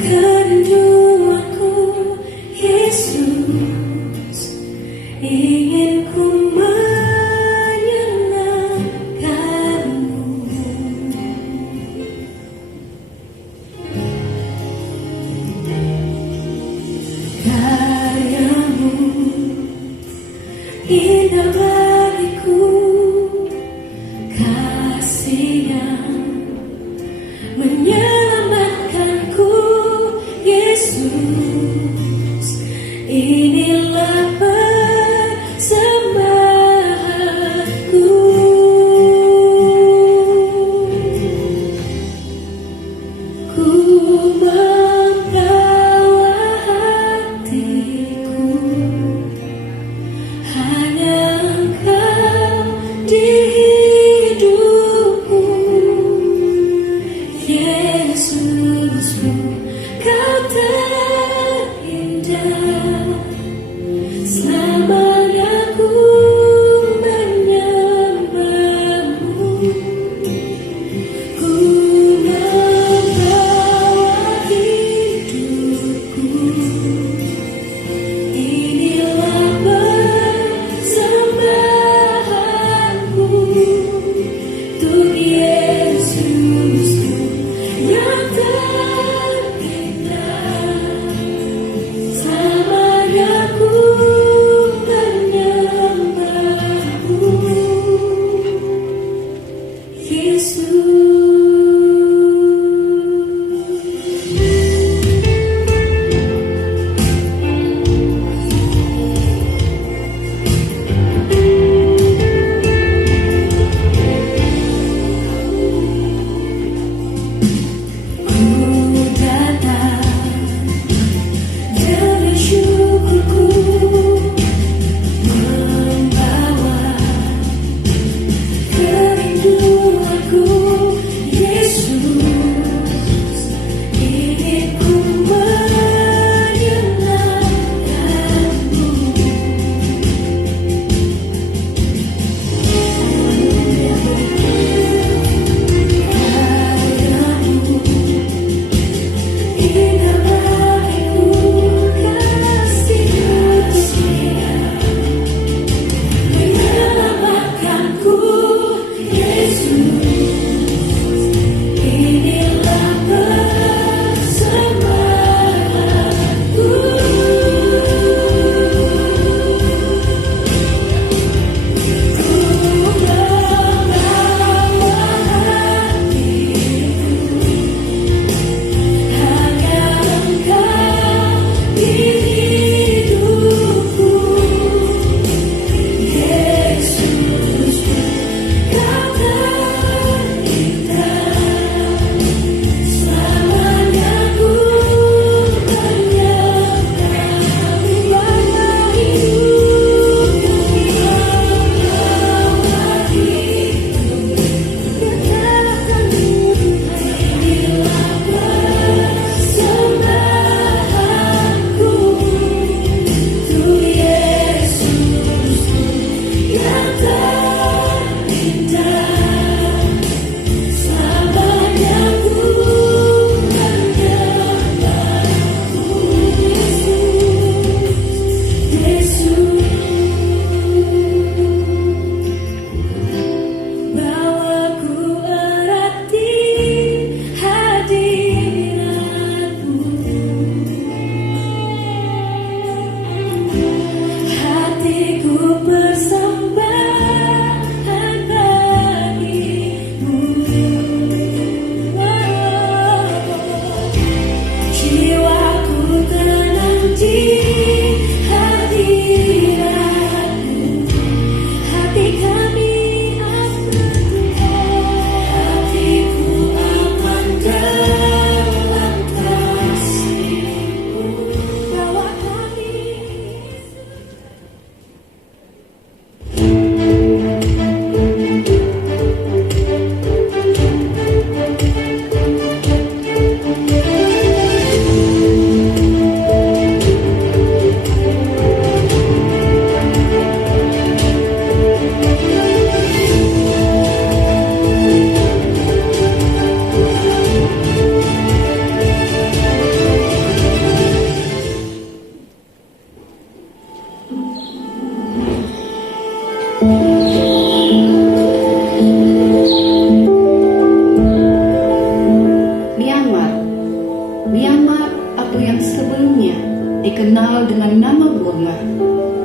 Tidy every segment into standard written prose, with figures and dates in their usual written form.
Kerinduanku Yesus, ingin ku menyenangkanmu. Karyamu indah bagiku, kasih-Nya menyelamatkanku. Yesus, inilah persembahanku. Ku membawa hatiku, hanya Engkau di hidupku. Yesusku, Kau terindah, selamanya ku menyembahmu. Ku membawa hidupku, inilah persembahanku untuk Yesusku yang terindah, selamanya ku menyembahmu. Yesus. Hanya Myanmar atau yang sebelumnya dikenal dengan nama Burma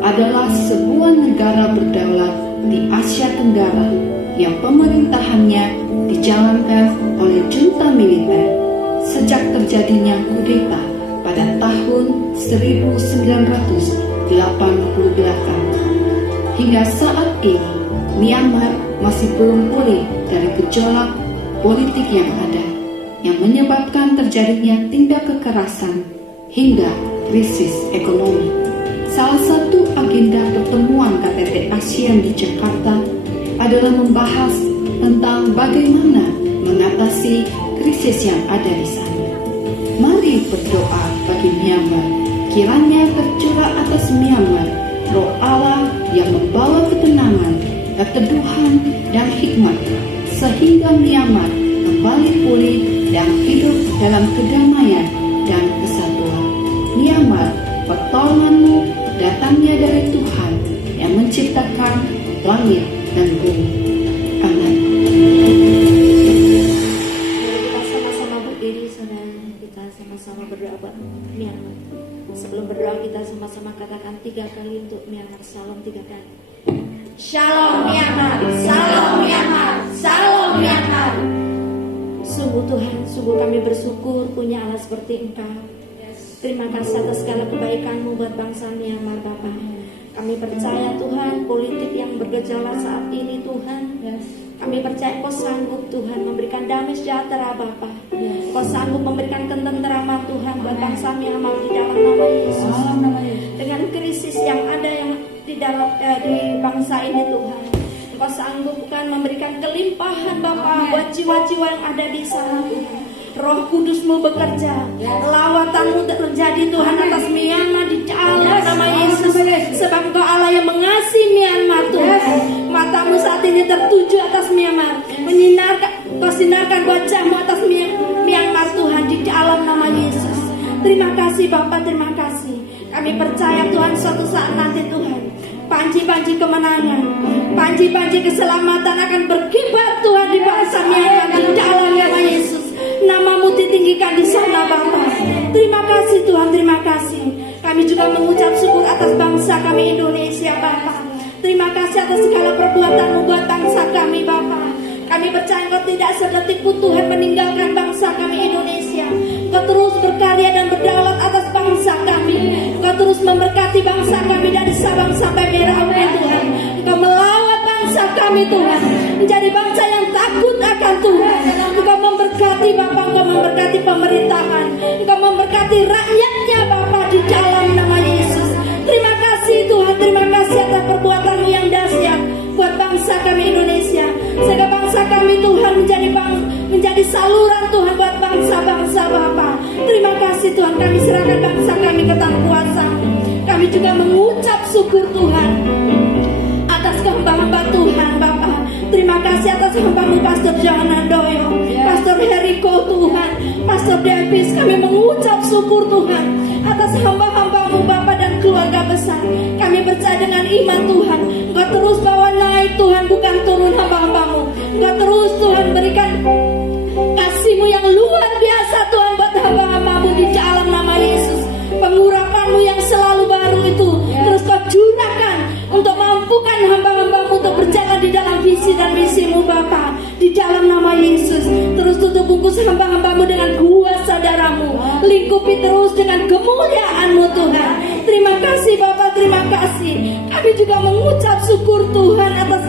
adalah sebuah negara berdaulat di Asia Tenggara yang pemerintahannya dijalankan oleh junta militer sejak terjadinya kudeta pada tahun 1988. Hingga saat ini, Myanmar masih belum pulih dari gejolak politik yang ada, yang menyebabkan terjadinya tindak kekerasan hingga krisis ekonomi. Salah satu agenda pertemuan KTT ASEAN di Jakarta adalah membahas tentang bagaimana mengatasi krisis yang ada di sana. Mari berdoa bagi Myanmar, kiranya tercurah atas Myanmar roh Allah yang membawa ketenangan, keteduhan, dan hikmat, sehingga Myanmar kembali pulih dan hidup dalam kedamaian dan kesatuan. Myanmar, pertolonganmu datangnya dari Tuhan yang menciptakan langit dan bumi. Amin. Kita sama-sama berdiri, saudara. Kita sama-sama berdoa buat Myanmar. Sebelum berdoa, kita sama-sama katakan 3 kali untuk Myanmar. Salam 3 kali. Shalom Myanmar, Salam Myanmar, Salam Myanmar. Sungguh Tuhan, sungguh kami bersyukur punya Allah seperti Engkau. Terima kasih atas segala kebaikan-Mu buat bangsa Myanmar, Bapa. Kami percaya Tuhan, politik yang bergejolak saat ini Tuhan, kami percaya Kau sanggup Tuhan memberikan damai sejahtera Bapa. Kau sanggup memberikan ketenteraman Tuhan buat bangsa Myanmar di dalam nama Yesus. Dengan krisis yang ada yang di dalam di bangsa ini Tuhan, Kau sanggup bukan memberikan kelimpahan Bapa buat jiwa-jiwa yang ada di sana Tuhan. Roh Kudus-Mu bekerja, lawatan-Mu terjadi Tuhan atas Myanmar di dalam nama Yesus. Sebab Kau Allah yang mengasihi Myanmar Tuhan. Mata-Mu saat ini tertuju atas Myanmar, Kau sinarkan wajah-Mu atas Myanmar Tuhan di dalam nama Yesus. Terima kasih Bapa, terima kasih. Kami percaya Tuhan suatu saat nanti Tuhan, panji-panji kemenangan, panji-panji keselamatan akan berkibar Tuhan di bangsa Myanmar di dalam nama Yesus. Nama-Mu ditinggikan di sana Bapa. Terima kasih Tuhan, terima kasih. Kami juga mengucap syukur atas bangsa kami Indonesia Bapa. Terima kasih atas segala perbuatan-Mu buat bangsa kami Bapa. Kami percaya Kau tidak sedetik pun Tuhan meninggalkan bangsa kami Indonesia. Kau terus berkarya dan berdaulat atas bangsa kami. Kau terus memberkati bangsa kami dari Sabang sampai Merauke Tuhan. Kau melawat bangsa kami Tuhan menjadi bangsa yang takut akan Tuhan. Engkau memberkati Bapa, Engkau memberkati pemerintahan, Engkau memberkati rakyatnya Bapa di dalam nama Yesus. Terima kasih Tuhan, terima kasih atas perbuatan-Mu yang dahsyat buat bangsa kami Indonesia. Sehingga bangsa kami Tuhan menjadi saluran Tuhan buat bangsa-bangsa Bapa. Terima kasih Tuhan, kami serahkan bangsa kami ke tangan kuasa-Mu. Kami juga mengucap syukur Tuhan atas hamba-hamba Tuhan Bapa. Terima kasih atas hamba-Mu Pastor John Handoyo, Pastor Heriko Tuhan, Pastor Davis. Kami mengucap syukur Tuhan atas hamba-hamba-Mu Bapa dan keluarga besar. Kami percaya dengan iman Tuhan, Engkau terus bawa naik Tuhan, bukan turun hamba-hamba-Mu. Engkau terus Tuhan berikan kasih-Mu yang luar biasa Tuhan buat hamba-hamba-Mu di dalam nama Yesus. Pengurapan-Mu yang selalu baru itu terus Kau curahkan untuk mampukan hamba-hamba-Mu untuk berjalan di dalam visi dan misi-Mu Bapa di dalam nama Yesus. Terus tutup bungkus hamba-hamba-Mu dengan kuasa darah-Mu, lingkupi terus dengan kemuliaan-Mu Tuhan. Terima kasih Bapa, terima kasih. Kami juga mengucap syukur Tuhan atas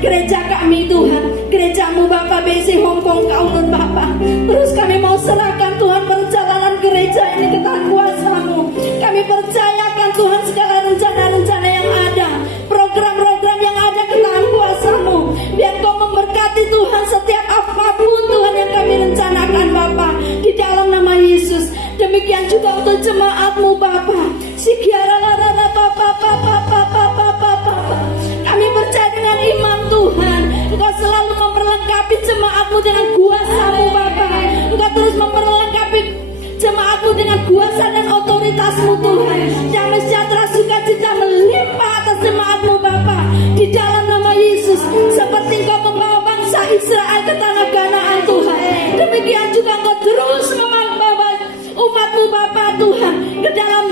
gereja kami Tuhan, gereja-Mu Bapa BC Hong Kong Kowloon Bapa. Terus kami mau serahkan Tuhan perjalanan gereja ini ke tangan kuasa-Mu. Kami percayakan Tuhan segala rencana-rencana yang ada, program-program yang ada ke tangan kuasa-Mu. Biar Kau memberkati Tuhan setiap apapun Tuhan yang kami rencanakan Bapa di dalam nama Yesus. Demikian juga untuk jemaat-Mu Bapa. Kami percaya dengan iman Tuhan, Engkau selalu memperlengkapi jemaat-Mu dengan kuasa-Mu Bapa. Engkau terus memperlengkapi jemaat-Mu dengan kuasa dan otoritas-Mu Tuhan. Damai sejahtera sukacita melimpah atas jemaat-Mu Bapa di dalam nama Yesus. Seperti Engkau membawa bangsa Israel ke tanah Kanaan Tuhan, demikian juga Engkau terus membawa Tuhan ke dalam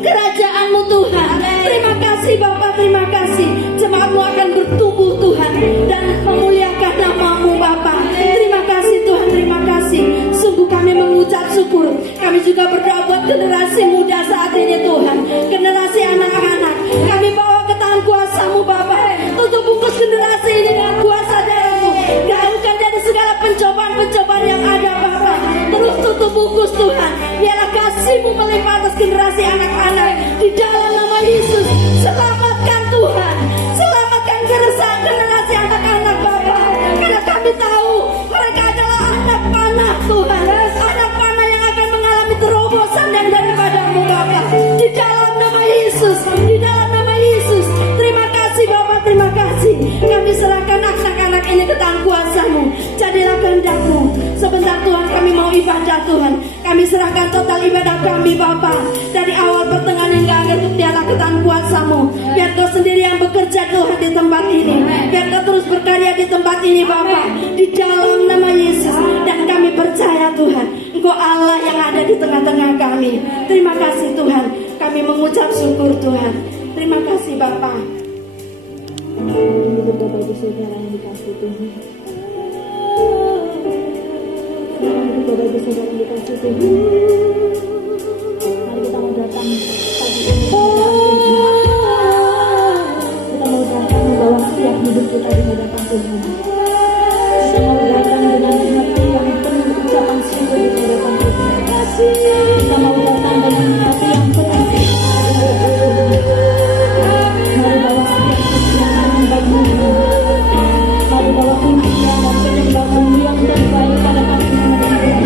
kerajaan-Mu Tuhan. Terima kasih Bapa, terima kasih. Jemaat-Mu akan bertumbuh Tuhan dan memuliakan nama-Mu Bapa. Terima kasih Tuhan, terima kasih. Sungguh kami mengucap syukur. Kami juga berdoa buat generasi muda saat ini Tuhan, generasi anak-anak. Kami bawa ke tangan kuasa-Mu Bapa. Tutup bungkus generasi ini dengan kuasa darah-Mu. Jauhkan dari segala pencobaan-pencobaan yang ada Bapa. Terus tutup bungkus Tuhan. Biarlah kasih-Mu melimpah atas generasi anak-anak di dalam nama Yesus. Selamatkan Tuhan, selamatkan generasi anak-anak Bapa. Karena kami tahu mereka adalah anak panah Tuhan, anak panah yang akan mengalami terobosan yang daripada-Mu Bapa. Di dalam nama Yesus, di dalam nama Yesus. Terima kasih Bapa, terima kasih. Kami serahkan anak-anak ini ke tangan kuasa-Mu. Jadilah kehendak-Mu. Sebentar Tuhan kami mau ibadah Tuhan. Kami serahkan total ibadah kami Bapa. Dari awal pertengahan hingga akhir biarlah ke tangan kuasa-Mu. Biar Kau sendiri yang bekerja Tuhan di tempat ini. Biar Kau terus berkarya di tempat ini Bapa. Di dalam nama Yesus. Dan kami percaya Tuhan, Engkau Allah yang ada di tengah-tengah kami. Terima kasih Tuhan. Kami mengucap syukur Tuhan. Terima kasih Bapa. Bapak Ibu Saudara yang dikasih Tuhan. Bapak Ibu Saudara yang dikasih Tuhan. Mari kita mau datang pagi ini. Kita mau datang membawa setiap hidup kita di hadapan Tuhan. Kita mau datang dengan hati yang penuh ucapan syukur di hadapan Tuhan. Kita mau datang dengan hati yang penuh. Mari bawa setiap yang menyembah-Mu. Mari bawa pujian dan penyembah-Mu yang terbaik pada kami. Terima kasih.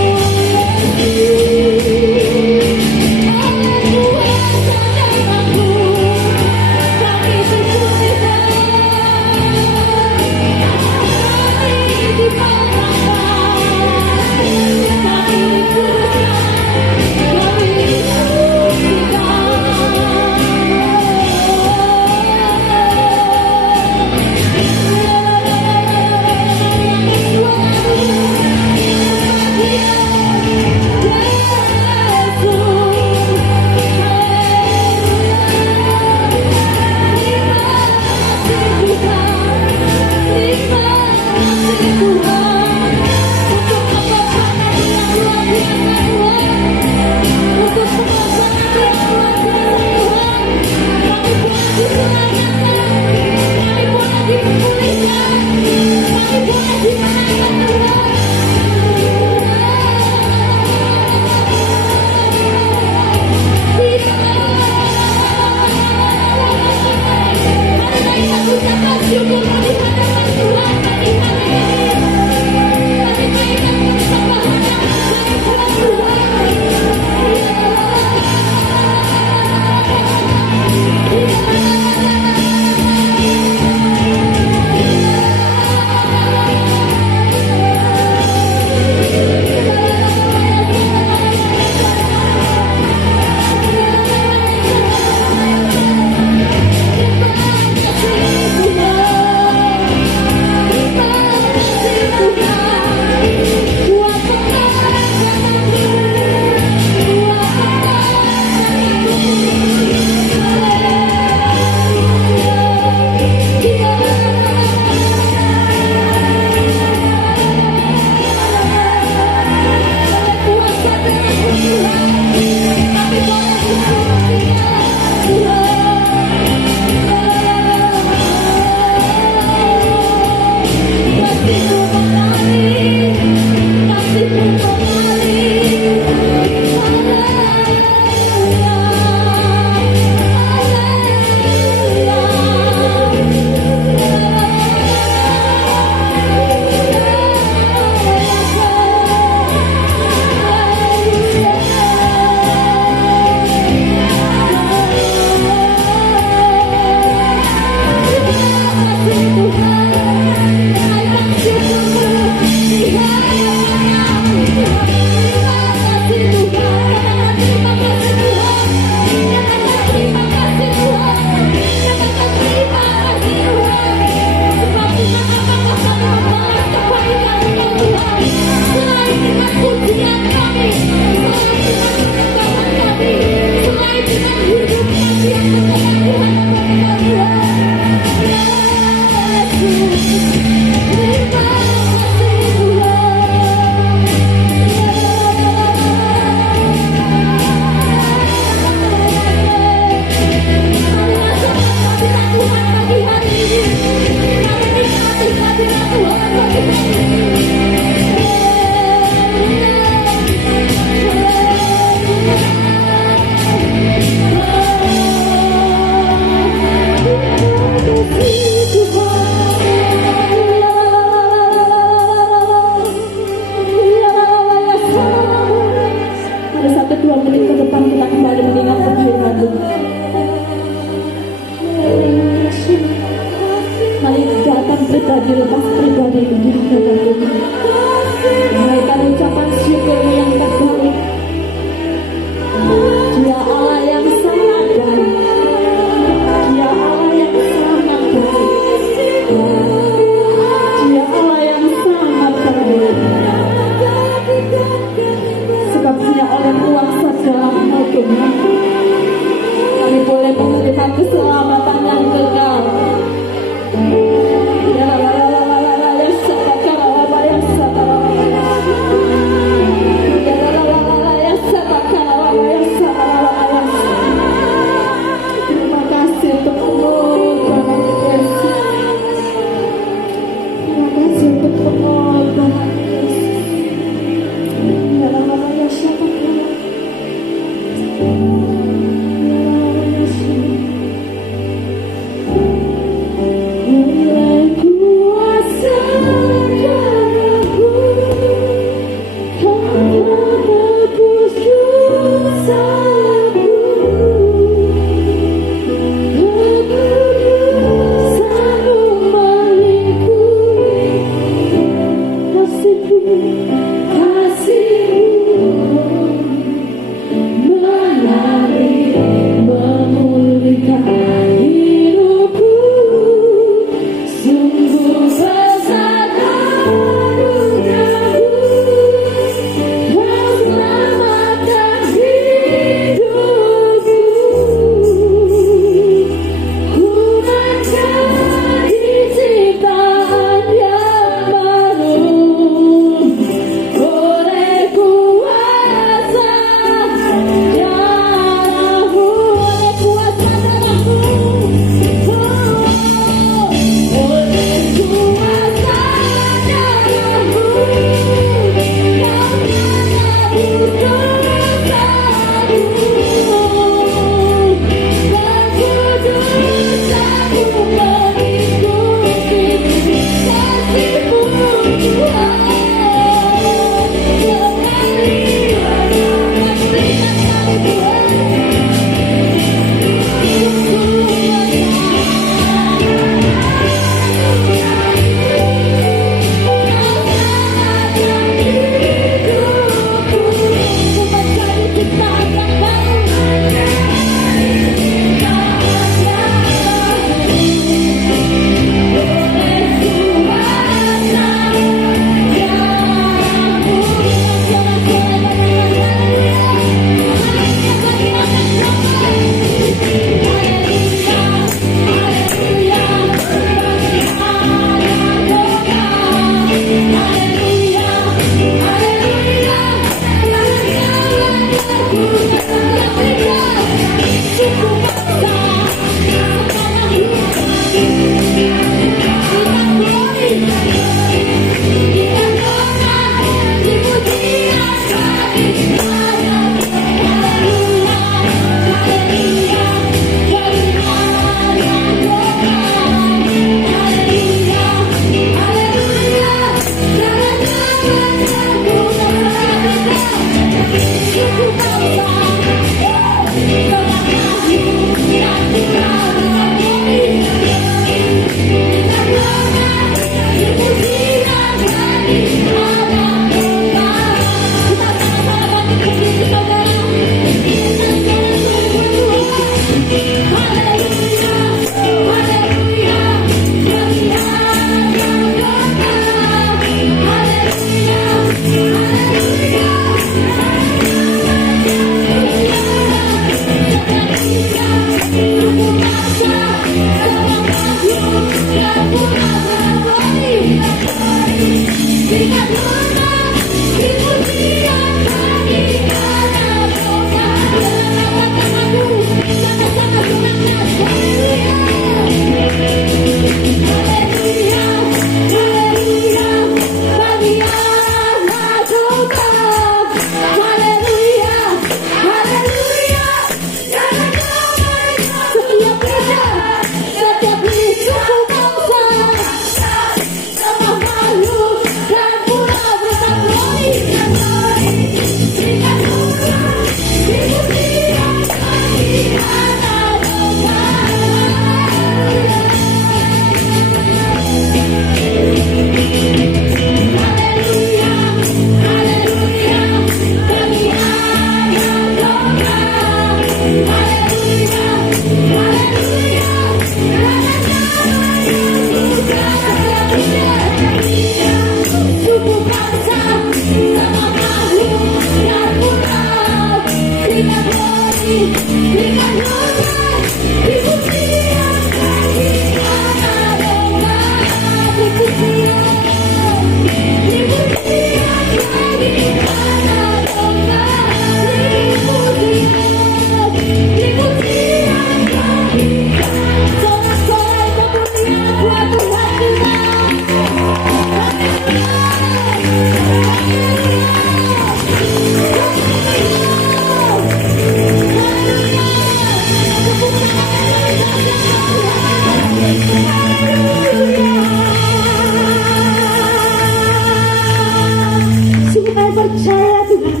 Sungguh kami percaya Tuhan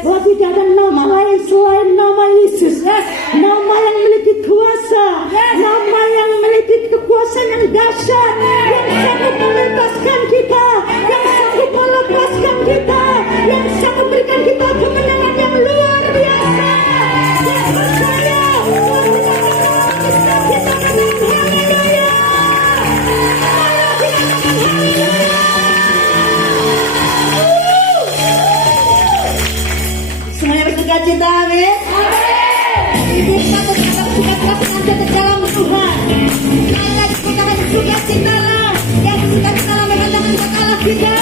bahwa tidak ada nama lain selain nama Yesus. Nama yang memiliki kuasa, nama yang memiliki kekuasaan yang dahsyat, yang sanggup melepaskan kita, yang sanggup melepaskan kita, yang sanggup memberikan kita kemenangan yang luar biasa. Yang percaya bahwa kita menang. Haleluya. Semuanya bersuka cita, amin. Ibu kata kita bersuka cita senantiasa di dalam Tuhan. Sekali lagi kita bersuka cita lah. Yang bersuka cita lah memang jangan buat Allah kita.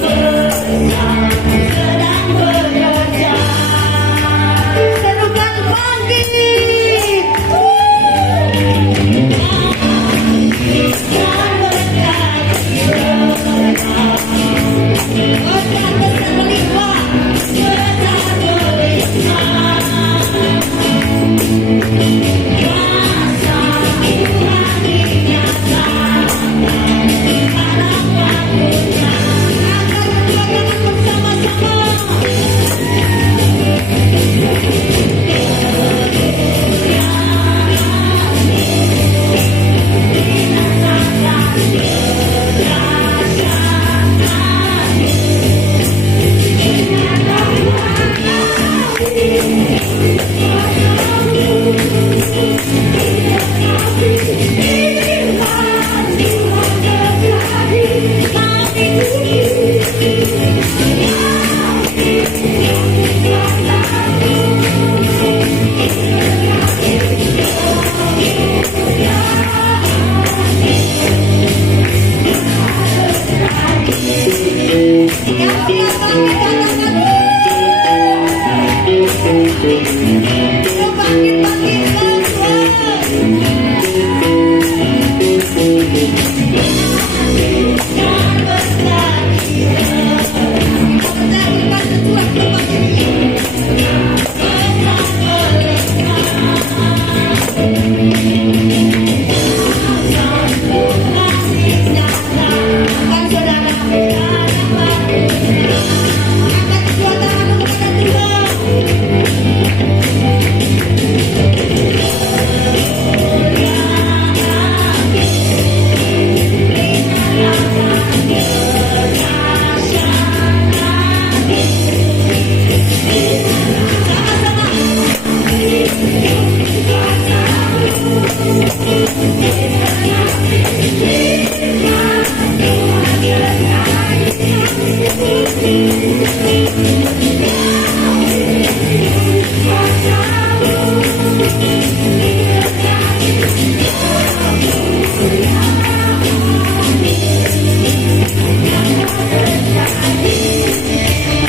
sedang bekerja. Serukan bangkit. Dan berkati berkat besar melimpah, berkat berlimpah. Kuasa Tuhan dinyatakan pada waktunya. Angkat kedua tangan bersama-sama.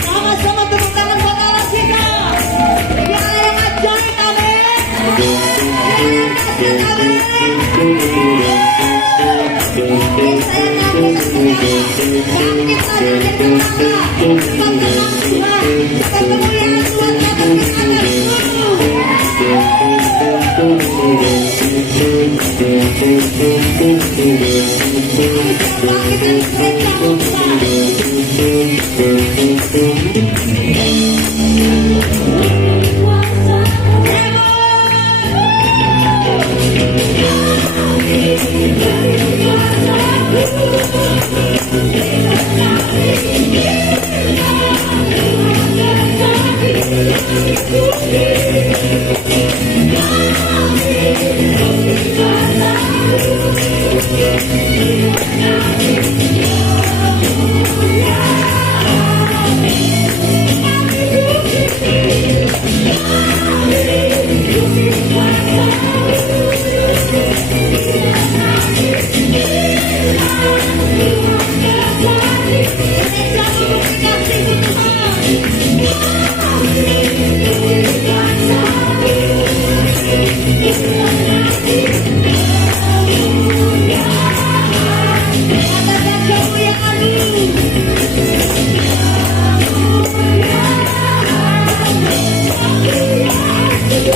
Sama-sama tepuk tangan buat Allah kita. Biar yang ajaib, amin. Biar yang dahsyat, amin. Kita yang ngaku bangkit lagi jadi tetangga. Sebab tenang Tuhan, sebab kemuliaan Tuhan atas kita. Bangkit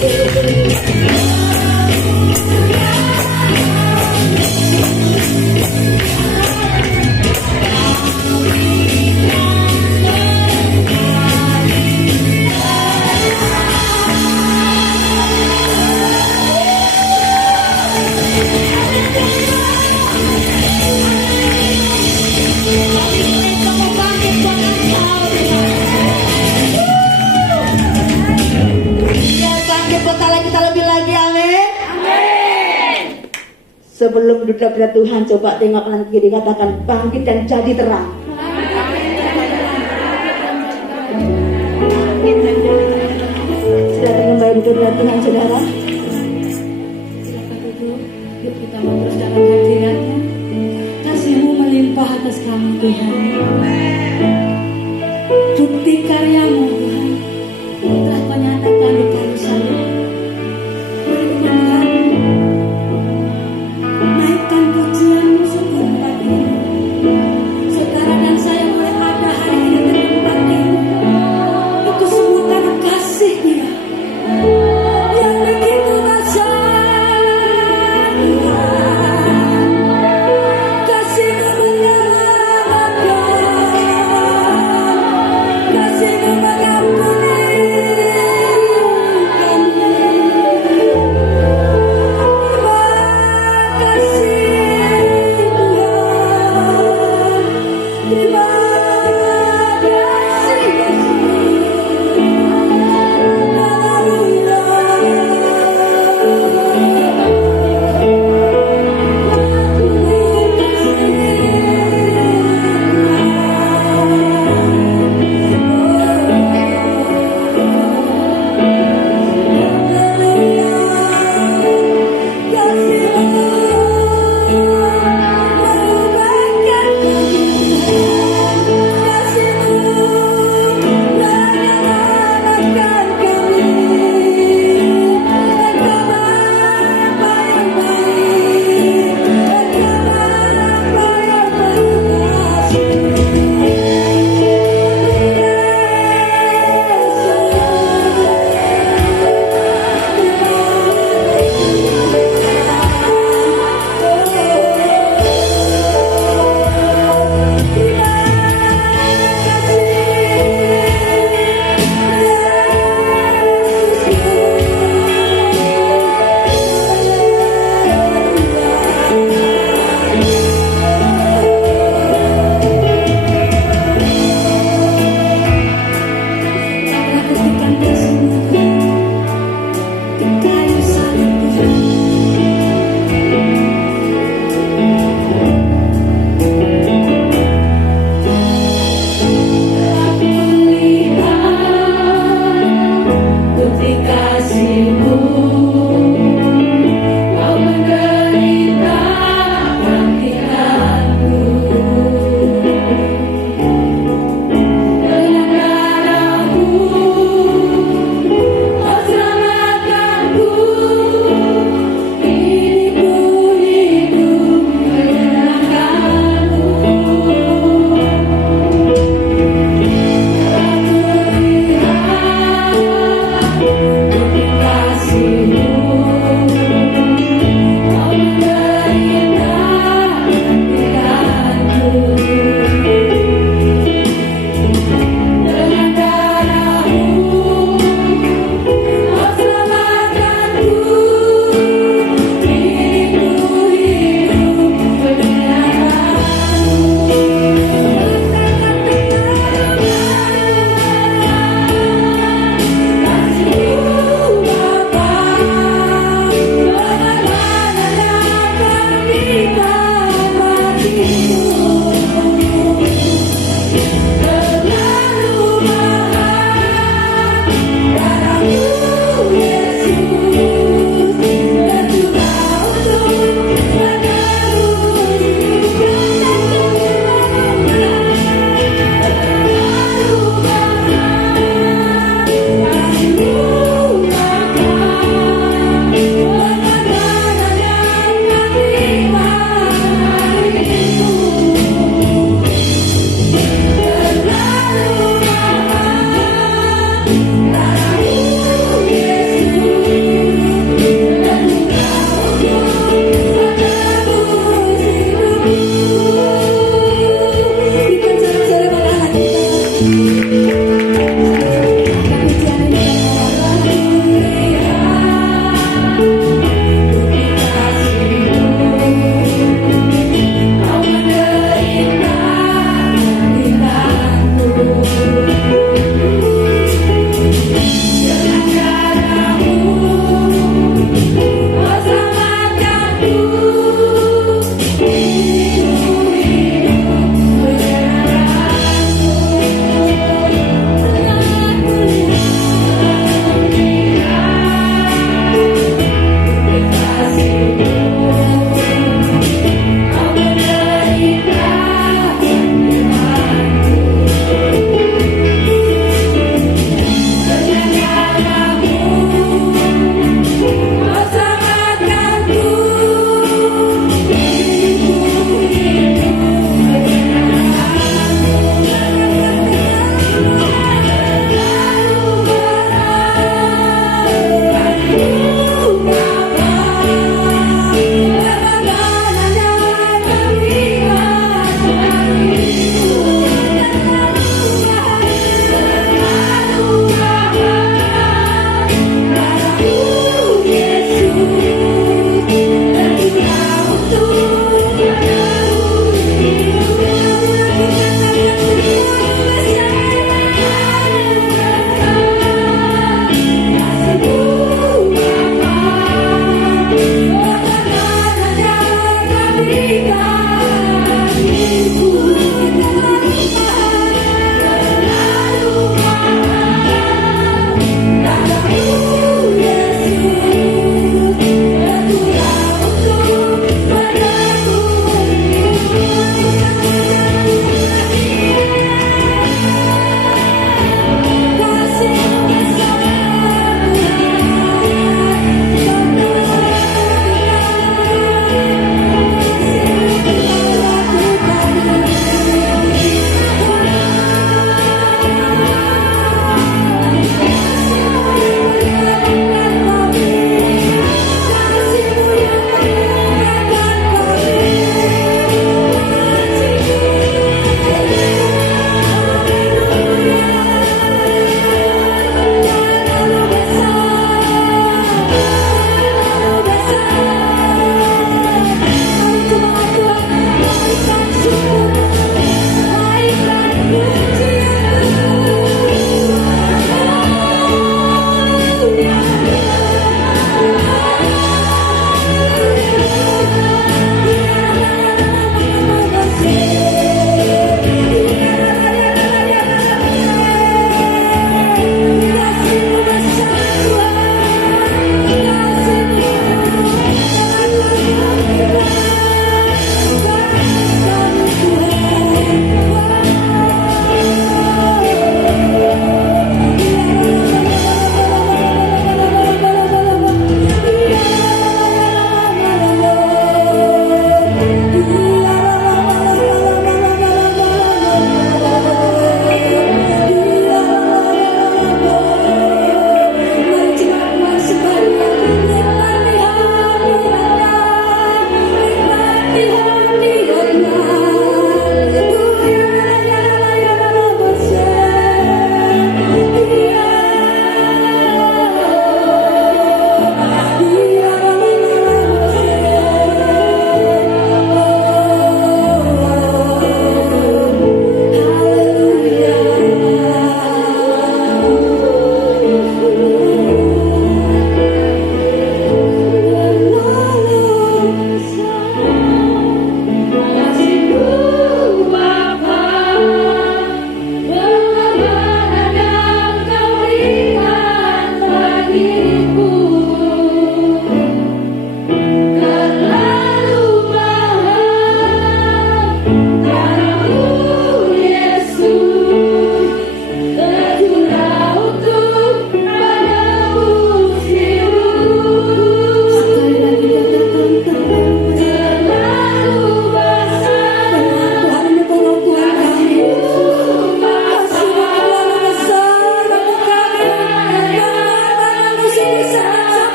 dan perintah Tuhan. Sebelum duduk pada Tuhan, coba tengok kanan kiri, katakan bangkit dan jadi terang. Silakan kembali duduk pada Tuhan, saudara. Silakan duduk. Yuk kita mau terus dalam hadirat-Nya. Kasih-Mu melimpah atas kami Tuhan.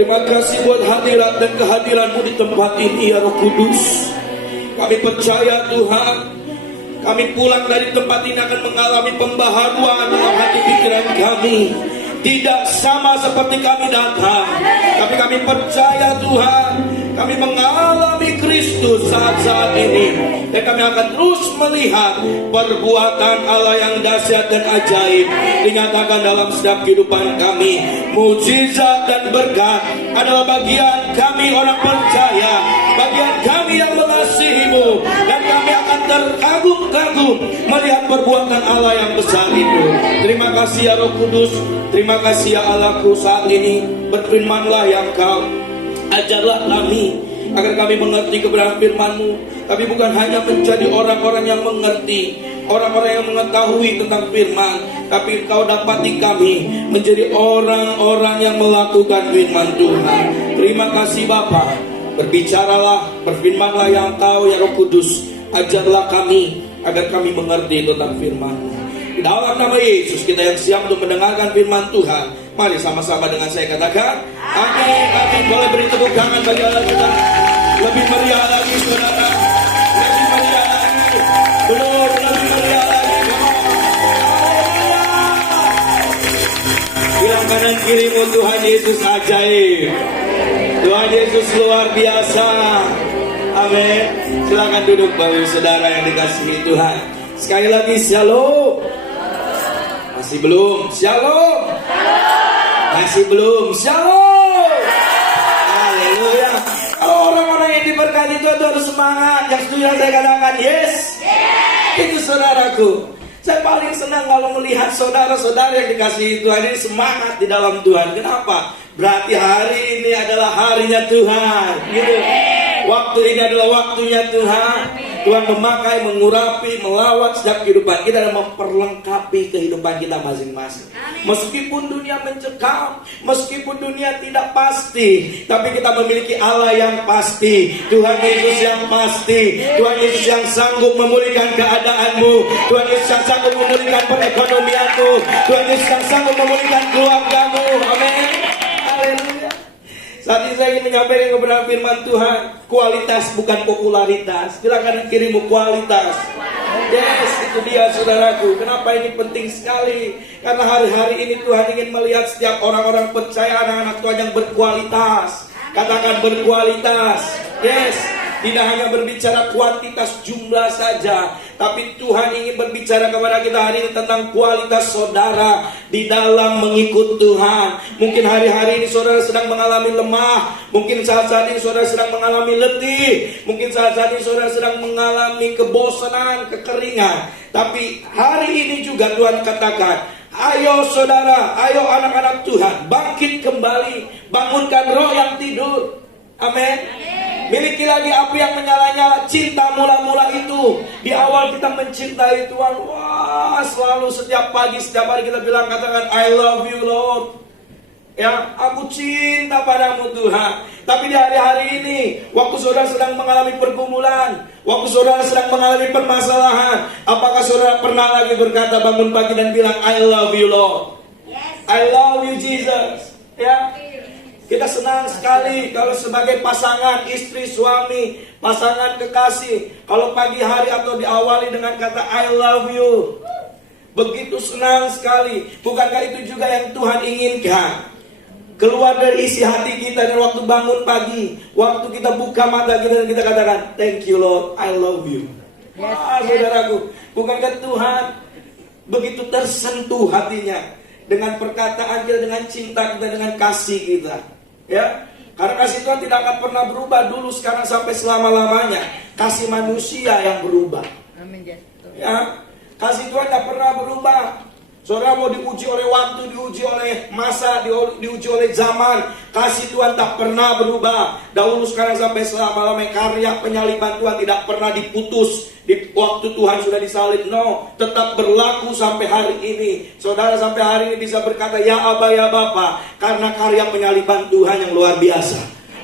Terima kasih buat hadirat dan kehadiran-Mu di tempat ini, ya Roh Kudus. Kami percaya Tuhan, kami pulang dari tempat ini akan mengalami pembaharuan dalam hati pikiran kami. Tidak sama seperti kami datang, tapi kami percaya Tuhan, kami mengalami Kristus saat-saat ini. Dan kami akan terus melihat perbuatan Allah yang dahsyat dan ajaib dinyatakan dalam setiap kehidupan kami. Mujizat dan berkat adalah bagian kami orang percaya, bagian kami yang mengasihi-Mu. Dan kami akan terkagum-kagum melihat perbuatan Allah yang besar itu. Terima kasih ya Roh Kudus. Terima kasih ya Allahku, saat ini berfirmanlah yang Kau. Ajarlah kami agar kami mengerti kebenaran firman-Mu. Tapi bukan hanya menjadi orang-orang yang mengerti, orang-orang yang mengetahui tentang firman, tapi Kau dapati kami menjadi orang-orang yang melakukan firman Tuhan. Terima kasih Bapa. Berbicaralah, berfirmanlah yang Kau ya Roh Kudus. Ajarlah kami agar kami mengerti tentang firman-Mu. Di dalam nama Yesus, kita yang siap untuk mendengarkan firman Tuhan, mari sama-sama dengan saya katakan amin, amin. Boleh beri tepuk tangan bagi Allah kita. Lebih meriah lagi saudara, lebih meriah lagi, belum lebih meriah lagi. Bilang kanan kirimu, Tuhan Yesus ajaib, Tuhan Yesus luar biasa. Amin. Silakan duduk Bapak Saudara yang dikasihi Tuhan. Sekali lagi shalom. Masih belum? Shalom. Masih belum? Shalom. Haleluya. Kalau orang-orang yang diberkati itu harus semangat. Yang setuju saya katakan yes. Itu saudaraku. Saya paling senang kalau melihat saudara-saudara yang dikasihi Tuhan ini semangat di dalam Tuhan. Kenapa? Berarti hari ini adalah harinya Tuhan. Gitu. Waktu ini adalah waktunya Tuhan. Tuhan memakai, mengurapi, melawat setiap kehidupan kita dan memperlengkapi kehidupan kita masing-masing. Meskipun dunia mencekam, meskipun dunia tidak pasti, tapi kita memiliki Allah yang pasti. Tuhan Yesus yang pasti. Tuhan Yesus yang sanggup memulihkan keadaanmu. Tuhan Yesus yang sanggup memulihkan perekonomianmu. Tuhan Yesus yang sanggup memulihkan keluargamu. Amin. Haleluya. Saat ini saya ingin menyampaikan kebenaran firman Tuhan. Kualitas bukan popularitas. Silakan kirimu kualitas. Yes, itu dia saudaraku. Kenapa ini penting sekali? Karena hari-hari ini Tuhan ingin melihat setiap orang-orang percaya, anak-anak Tuhan yang berkualitas. Katakan berkualitas. Yes. Tidak hanya berbicara kuantitas jumlah saja, tapi Tuhan ingin berbicara kepada kita hari ini tentang kualitas saudara di dalam mengikut Tuhan. Mungkin hari-hari ini saudara sedang mengalami lemah, mungkin saat-saat ini saudara sedang mengalami letih, mungkin saat-saat ini saudara sedang mengalami kebosanan, kekeringan. Tapi hari ini juga Tuhan katakan, ayo saudara, ayo anak-anak Tuhan, bangkit kembali, bangunkan roh yang tidur. Amin. Miliki lagi api yang menyala-nyala. Cinta mula-mula itu. Di awal kita mencintai Tuhan, wah, selalu setiap pagi, setiap hari kita bilang, katakan I love you Lord. Ya, aku cinta padamu Tuhan. Tapi di hari-hari ini, waktu saudara sedang mengalami pergumulan, waktu saudara sedang mengalami permasalahan, apakah saudara pernah lagi berkata bangun pagi dan bilang I love you Lord? I love you Jesus. Ya. Kita senang sekali kalau sebagai pasangan istri suami, pasangan kekasih, kalau pagi hari atau diawali dengan kata I love you. Begitu senang sekali. Bukankah itu juga yang Tuhan inginkan? Keluar dari isi hati kita dan waktu bangun pagi, waktu kita buka mata kita dan kita katakan thank you Lord, I love you. Wah, saudaraku, bukankah Tuhan begitu tersentuh hatinya dengan perkataan kita, dengan cinta kita, dengan kasih kita? Ya, karena kasih Tuhan tidak akan pernah berubah dulu, sekarang sampai selama-lamanya. Kasih manusia yang berubah. Ya, kasih Tuhan tidak pernah berubah. Saudara mau diuji oleh waktu, diuji oleh masa, diuji oleh zaman, kasih Tuhan tak pernah berubah. Dahulu, sekarang, sampai selama-lamanya. Karya penyaliban Tuhan tidak pernah diputus di waktu Tuhan sudah disalib. No, tetap berlaku sampai hari ini. Saudara sampai hari ini bisa berkata ya Aba ya Bapa, karena karya penyaliban Tuhan yang luar biasa.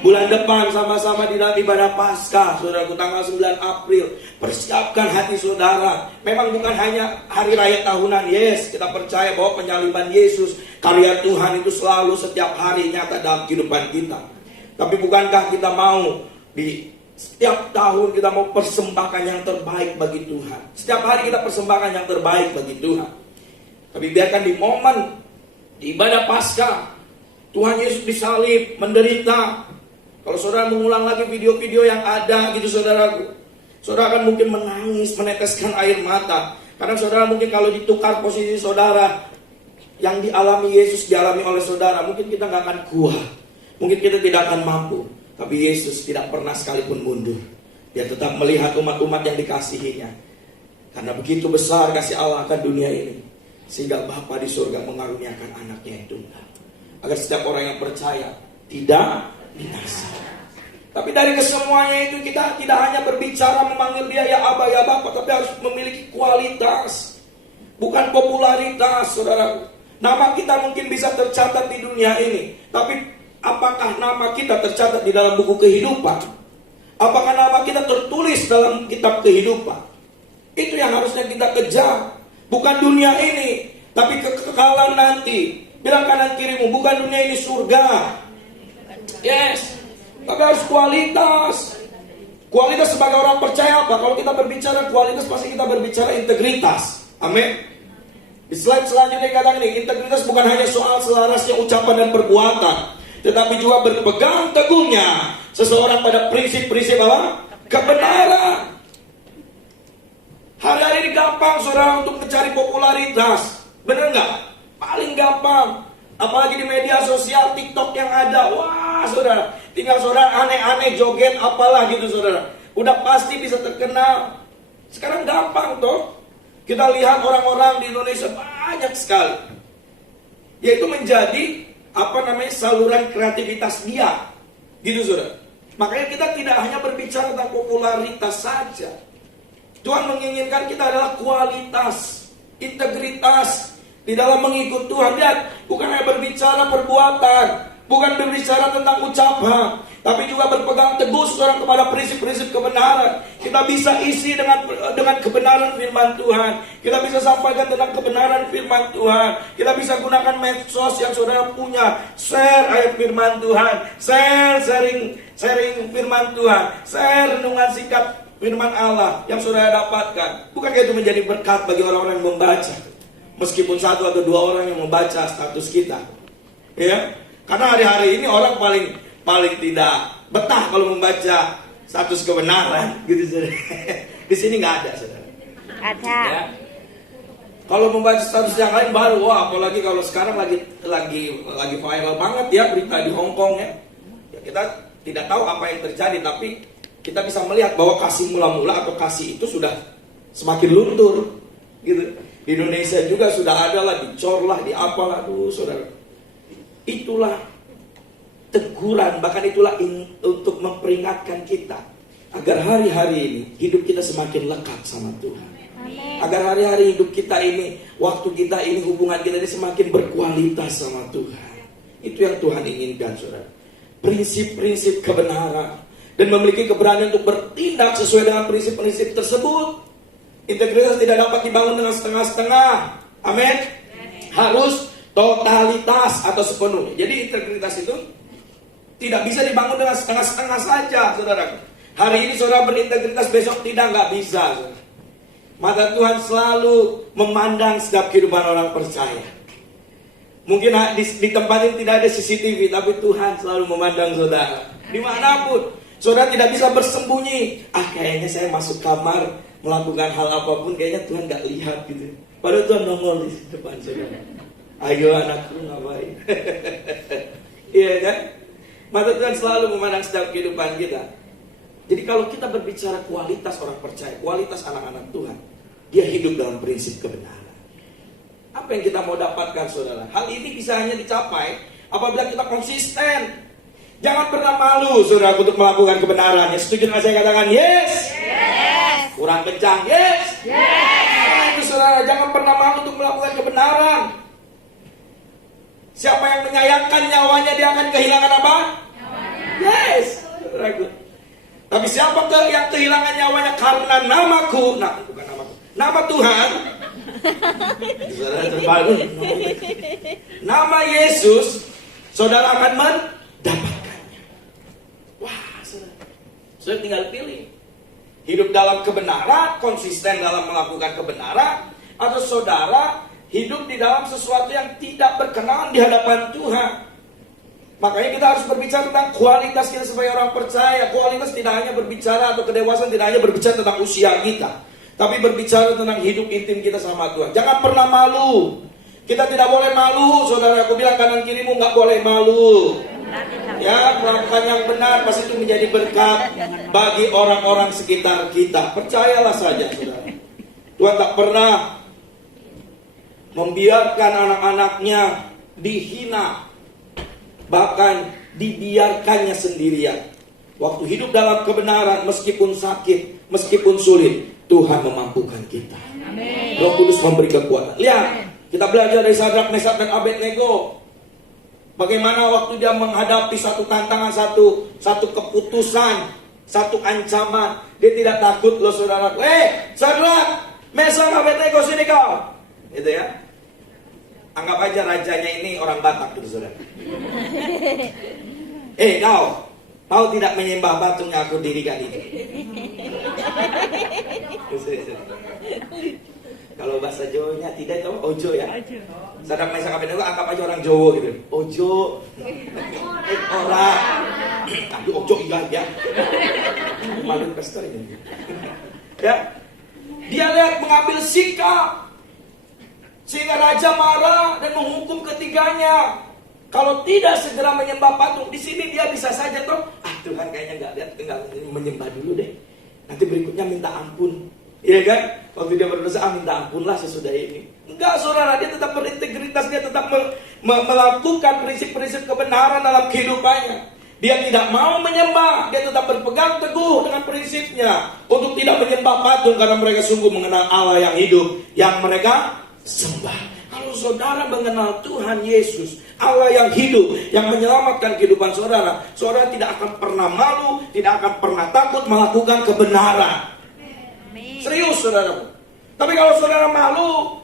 Bulan depan sama-sama di dalam ibadah Paskah, saudaraku, tanggal 9 April. Persiapkan hati saudara. Memang bukan hanya hari raya tahunan. Yes, kita percaya bahwa penyaliban Yesus, karya Tuhan itu selalu setiap hari nyata dalam kehidupan kita. Tapi bukankah kita mau di setiap tahun kita mau persembahkan yang terbaik bagi Tuhan. Setiap hari kita persembahkan yang terbaik bagi Tuhan. Tapi biarkan di momen di ibadah Paskah, Tuhan Yesus disalib, menderita. Kalau saudara mengulang lagi video-video yang ada gitu saudaraku, saudara akan mungkin menangis, meneteskan air mata. Karena saudara mungkin kalau ditukar posisi saudara, yang dialami Yesus dialami oleh saudara, mungkin kita gak akan kuat. Mungkin kita tidak akan mampu. Tapi Yesus tidak pernah sekalipun mundur. Dia tetap melihat umat-umat yang dikasihinya. Karena begitu besar kasih Allah akan dunia ini, sehingga Bapa di surga mengaruniakan anaknya yang tunggal, agar setiap orang yang percaya tidak binasa. Tapi dari kesemuanya itu kita tidak hanya berbicara memanggil dia ya Abah ya Bapa, tapi harus memiliki kualitas, bukan popularitas, saudara. Nama kita mungkin bisa tercatat di dunia ini, tapi apakah nama kita tercatat di dalam buku kehidupan? Apakah nama kita tertulis dalam kitab kehidupan? Itu yang harusnya kita kejar. Bukan dunia ini, tapi kekekalan nanti. Bilang kanan kirimu, bukan dunia ini surga. Yes, tapi harus kualitas. Kualitas sebagai orang percaya apa? Kalau kita berbicara kualitas, pasti kita berbicara integritas. Amin. Di slide selanjutnya katakan ini, integritas bukan hanya soal selarasnya ucapan dan perbuatan, tetapi juga berpegang teguhnya seseorang pada prinsip-prinsip apa? Kebenaran. Hari-hari ini gampang saudara untuk mencari popularitas. Bener nggak? Paling gampang. Apalagi di media sosial, TikTok yang ada. Wah saudara, tinggal saudara aneh-aneh joget apalah gitu saudara, udah pasti bisa terkenal. Sekarang gampang toh. Kita lihat orang-orang di Indonesia banyak sekali, yaitu menjadi saluran kreativitas dia. Gitu saudara. Makanya kita tidak hanya berbicara tentang popularitas saja. Tuhan menginginkan kita adalah kualitas, integritas di dalam mengikut Tuhan. Lihat, bukan hanya berbicara perbuatan, bukan berbicara tentang ucapan, tapi juga berpegang teguh seorang kepada prinsip-prinsip kebenaran. Kita bisa isi dengan kebenaran firman Tuhan. Kita bisa sampaikan tentang kebenaran firman Tuhan. Kita bisa gunakan medsos yang saudara punya, share ayat firman Tuhan, sharing firman Tuhan, share renungan singkat firman Allah yang saudara dapatkan. Bukankah itu menjadi berkat bagi orang-orang yang membaca? Meskipun 1 atau 2 orang yang membaca status kita, ya. Karena hari-hari ini orang paling tidak betah kalau membaca status kebenaran, gitu saudara. Di sini nggak ada, saudara. Ada. Ya. Kalau membaca status yang lain baru, wah, apalagi kalau sekarang lagi viral banget ya berita di Hong Kong ya. Ya kita tidak tahu apa yang terjadi, tapi kita bisa melihat bahwa kasih mula-mula atau kasih itu sudah semakin luntur, gitu. Di Indonesia juga sudah ada lah, dicor lah, di apalah, saudara. Itulah teguran, bahkan itulah untuk memperingatkan kita agar hari-hari ini hidup kita semakin lekat sama Tuhan. Amin. Agar hari-hari hidup kita ini, waktu kita ini, hubungan kita ini semakin berkualitas sama Tuhan. Itu yang Tuhan inginkan, saudara. Prinsip-prinsip kebenaran dan memiliki keberanian untuk bertindak sesuai dengan prinsip-prinsip tersebut. Integritas tidak dapat dibangun dengan setengah-setengah. Amin. Harus totalitas atau sepenuhnya. Jadi integritas itu tidak bisa dibangun dengan setengah-setengah saja, saudara. Hari ini saudara berintegritas, besok nggak bisa, saudara. Mata Tuhan selalu memandang setiap kehidupan orang percaya. Mungkin di tempat ini tidak ada CCTV, tapi Tuhan selalu memandang saudara. Dimanapun, saudara tidak bisa bersembunyi. Kayaknya saya masuk kamar melakukan hal apapun, kayaknya Tuhan gak lihat gitu. Padahal Tuhan nongol di depan saudara. Ayo anakku ngapain? Iya kan? Mata Tuhan selalu memandang setiap kehidupan kita. Jadi kalau kita berbicara kualitas orang percaya, kualitas anak-anak Tuhan, dia hidup dalam prinsip kebenaran. Apa yang kita mau dapatkan, saudara? Hal ini bisa hanya dicapai apabila kita konsisten. Jangan pernah malu, saudara, untuk melakukan kebenaran. Yang setuju dengan saya katakan yes. Yes. Kurang kencang, yes. Yes. Itu saudara, jangan pernah malu untuk melakukan kebenaran. Siapa yang menyayangkan nyawanya, dia akan kehilangan apa? Yes, saudaraku. Tapi siapa yang kehilangan nyawanya karena namaku? Nah, bukan namaku. Nama Tuhan. Saudara terbaru. Nama Yesus, saudara akan mendapatkannya. Wah, saudara. Saudara tinggal pilih. Hidup dalam kebenaran, konsisten dalam melakukan kebenaran, atau saudara hidup di dalam sesuatu yang tidak berkenan di hadapan Tuhan. Makanya kita harus berbicara tentang kualitas kita sebagai orang percaya. Kualitas tidak hanya berbicara, atau kedewasaan tidak hanya berbicara tentang usia kita, tapi berbicara tentang hidup intim kita sama Tuhan. Jangan pernah malu. Kita tidak boleh malu, saudara. Aku bilang kanan kirimu nggak boleh malu. Ya, melakukan yang benar pasti itu menjadi berkat bagi orang-orang sekitar kita. Percayalah saja, saudara. Tuhan tak pernah membiarkan anak-anaknya dihina, bahkan dibiarkannya sendirian. Waktu hidup dalam kebenaran, meskipun sakit, meskipun sulit, Tuhan memampukan kita. Amin. Roh Kudus memberi kekuatan. Lihat, kita belajar dari Sadrak, Mesak, dan Abednego. Bagaimana waktu dia menghadapi satu tantangan, satu keputusan, satu ancaman, dia tidak takut loh, saudara. Sadrak, Mesak, Abednego, sini kau. Gitu ya. Anggap aja rajanya ini orang Batak gitu, saudara. Kau tidak menyembah batu yang aku dirikan ini. Kalau bahasa Jawanya tidak, itu ojo ya. Sadrak, Mesak, Abednego anggap aja orang Jawa gitu. Ojo. Orang. Tapi ojo iya ya. Malu pester ini. Ya. Dia lihat mengambil sikap, sehingga raja marah dan menghukum ketiganya. Kalau tidak segera menyembah patung, di sini dia bisa saja toh, Tuhan kayaknya nggak menyembah dulu deh. Nanti berikutnya minta ampun, iya kan? Waktu dia berdosa, minta ampunlah sesudah ini. Enggak, saudara, dia tetap berintegritas, dia tetap melakukan prinsip-prinsip kebenaran dalam kehidupannya. Dia tidak mau menyembah, dia tetap berpegang teguh dengan prinsipnya untuk tidak menyembah patung, karena mereka sungguh mengenal Allah yang hidup, yang mereka sembah. Kalau saudara mengenal Tuhan Yesus, Allah yang hidup, yang menyelamatkan kehidupan saudara, saudara tidak akan pernah malu, tidak akan pernah takut melakukan kebenaran. Serius, saudara. Tapi kalau saudara malu,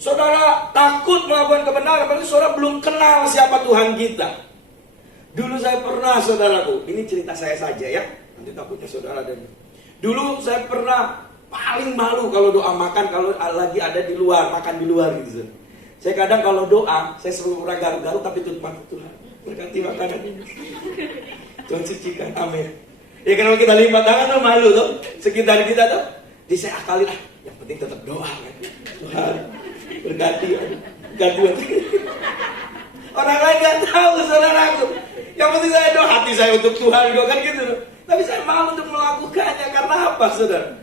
saudara takut melakukan kebenaran, berarti saudara belum kenal siapa Tuhan kita. Dulu saya pernah, saudaraku, ini cerita saya saja ya, nanti takutnya saudara dan dulu saya pernah paling malu kalau doa makan, kalau lagi ada di luar, makan di luar gitu. Saya kadang kalau doa, saya selalu pernah garuk-garuk tapi tutup mata, Tuhan berkati makanan ini, Tuhan sucikan, amin. Ya kalau kita lipat tangan tuh malu tuh, sekitar kita tuh, jadi saya akali lah, yang penting tetap doa kan. Tuhan berkati, orang lain gak tahu, saudaraku. Yang penting saya doa, hati saya untuk Tuhan kok kan gitu. Tapi saya malu untuk melakukannya, karena apa, saudara?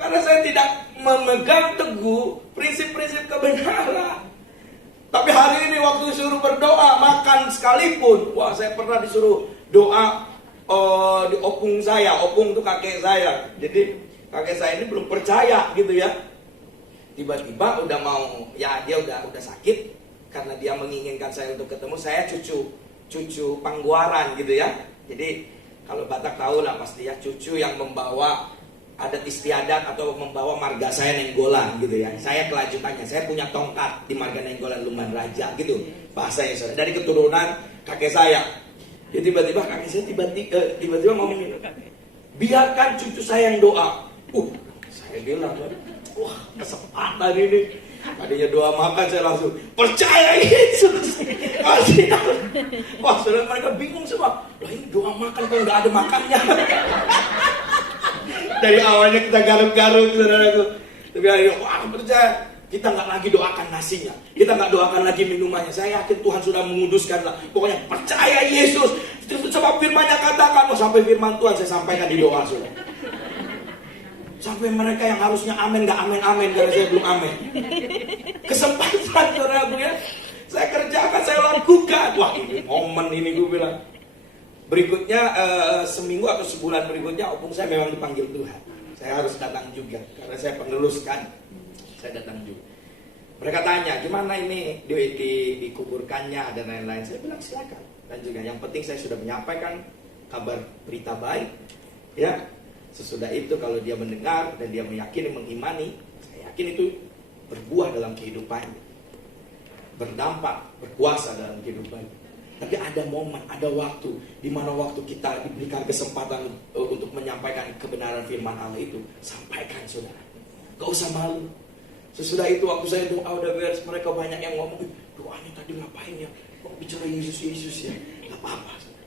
Karena saya tidak memegang teguh prinsip-prinsip kebenaran. Tapi hari ini waktu disuruh berdoa, makan sekalipun, wah saya pernah disuruh doa di opung saya. Opung itu kakek saya. Jadi kakek saya ini belum percaya gitu ya. Tiba-tiba udah mau, ya dia udah sakit, karena dia menginginkan saya untuk ketemu. Saya cucu pangguaran gitu ya. Jadi kalau Batak tahu lah pasti ya, cucu yang membawa adat istiadat atau membawa marga saya Nenggolan gitu ya. Saya kelanjutannya, saya punya tongkat di marga Nenggolan Lumban Raja gitu bahasanya, saudara. Dari keturunan kakek saya. Jadi tiba-tiba kakek saya tiba-tiba ngomong, biarkan cucu saya yang doa. Saya bilang, wah kesempatan ini. Tadinya doa makan, saya langsung percaya Yesus. Wah, saudara, mereka bingung semua. Loh, ini doa makan kok nggak ada makannya. Dari awalnya kita garuk-garuk, saudaraku. Tapi akhirnya, wah, aku percaya. Kita nggak lagi doakan nasinya, kita nggak doakan lagi minumannya. Saya yakin Tuhan sudah menguduskan lah. Pokoknya percaya Yesus. Sebab firman-Nya katakan, sampai firman Tuhan saya sampaikan di doa, saudara. Sampai mereka yang harusnya amin nggak amin karena saya belum amin. Kesempatan, saudaraku ya. Saya kerjakan, saya lakukan. Wah, ini momen ini gue bilang. Berikutnya seminggu atau sebulan berikutnya opung saya memang dipanggil Tuhan. Saya harus datang juga karena saya peneruskan. Saya datang juga. Mereka tanya gimana ini dikuburkannya dan lain-lain. Saya bilang silakan. Dan juga yang penting saya sudah menyampaikan kabar berita baik. Ya, sesudah itu kalau dia mendengar dan dia meyakini, mengimani, saya yakin itu berbuah dalam kehidupannya, berdampak, berkuasa dalam kehidupannya. Tapi ada momen, ada waktu di mana waktu kita diberikan kesempatan untuk menyampaikan kebenaran firman Allah itu, sampaikan saudara. Gak usah malu. Sesudah itu waktu saya doa udah beres, mereka banyak yang ngomong, doanya tadi ngapain ya? Kok bicara Yesus ya? Gak apa-apa saudara.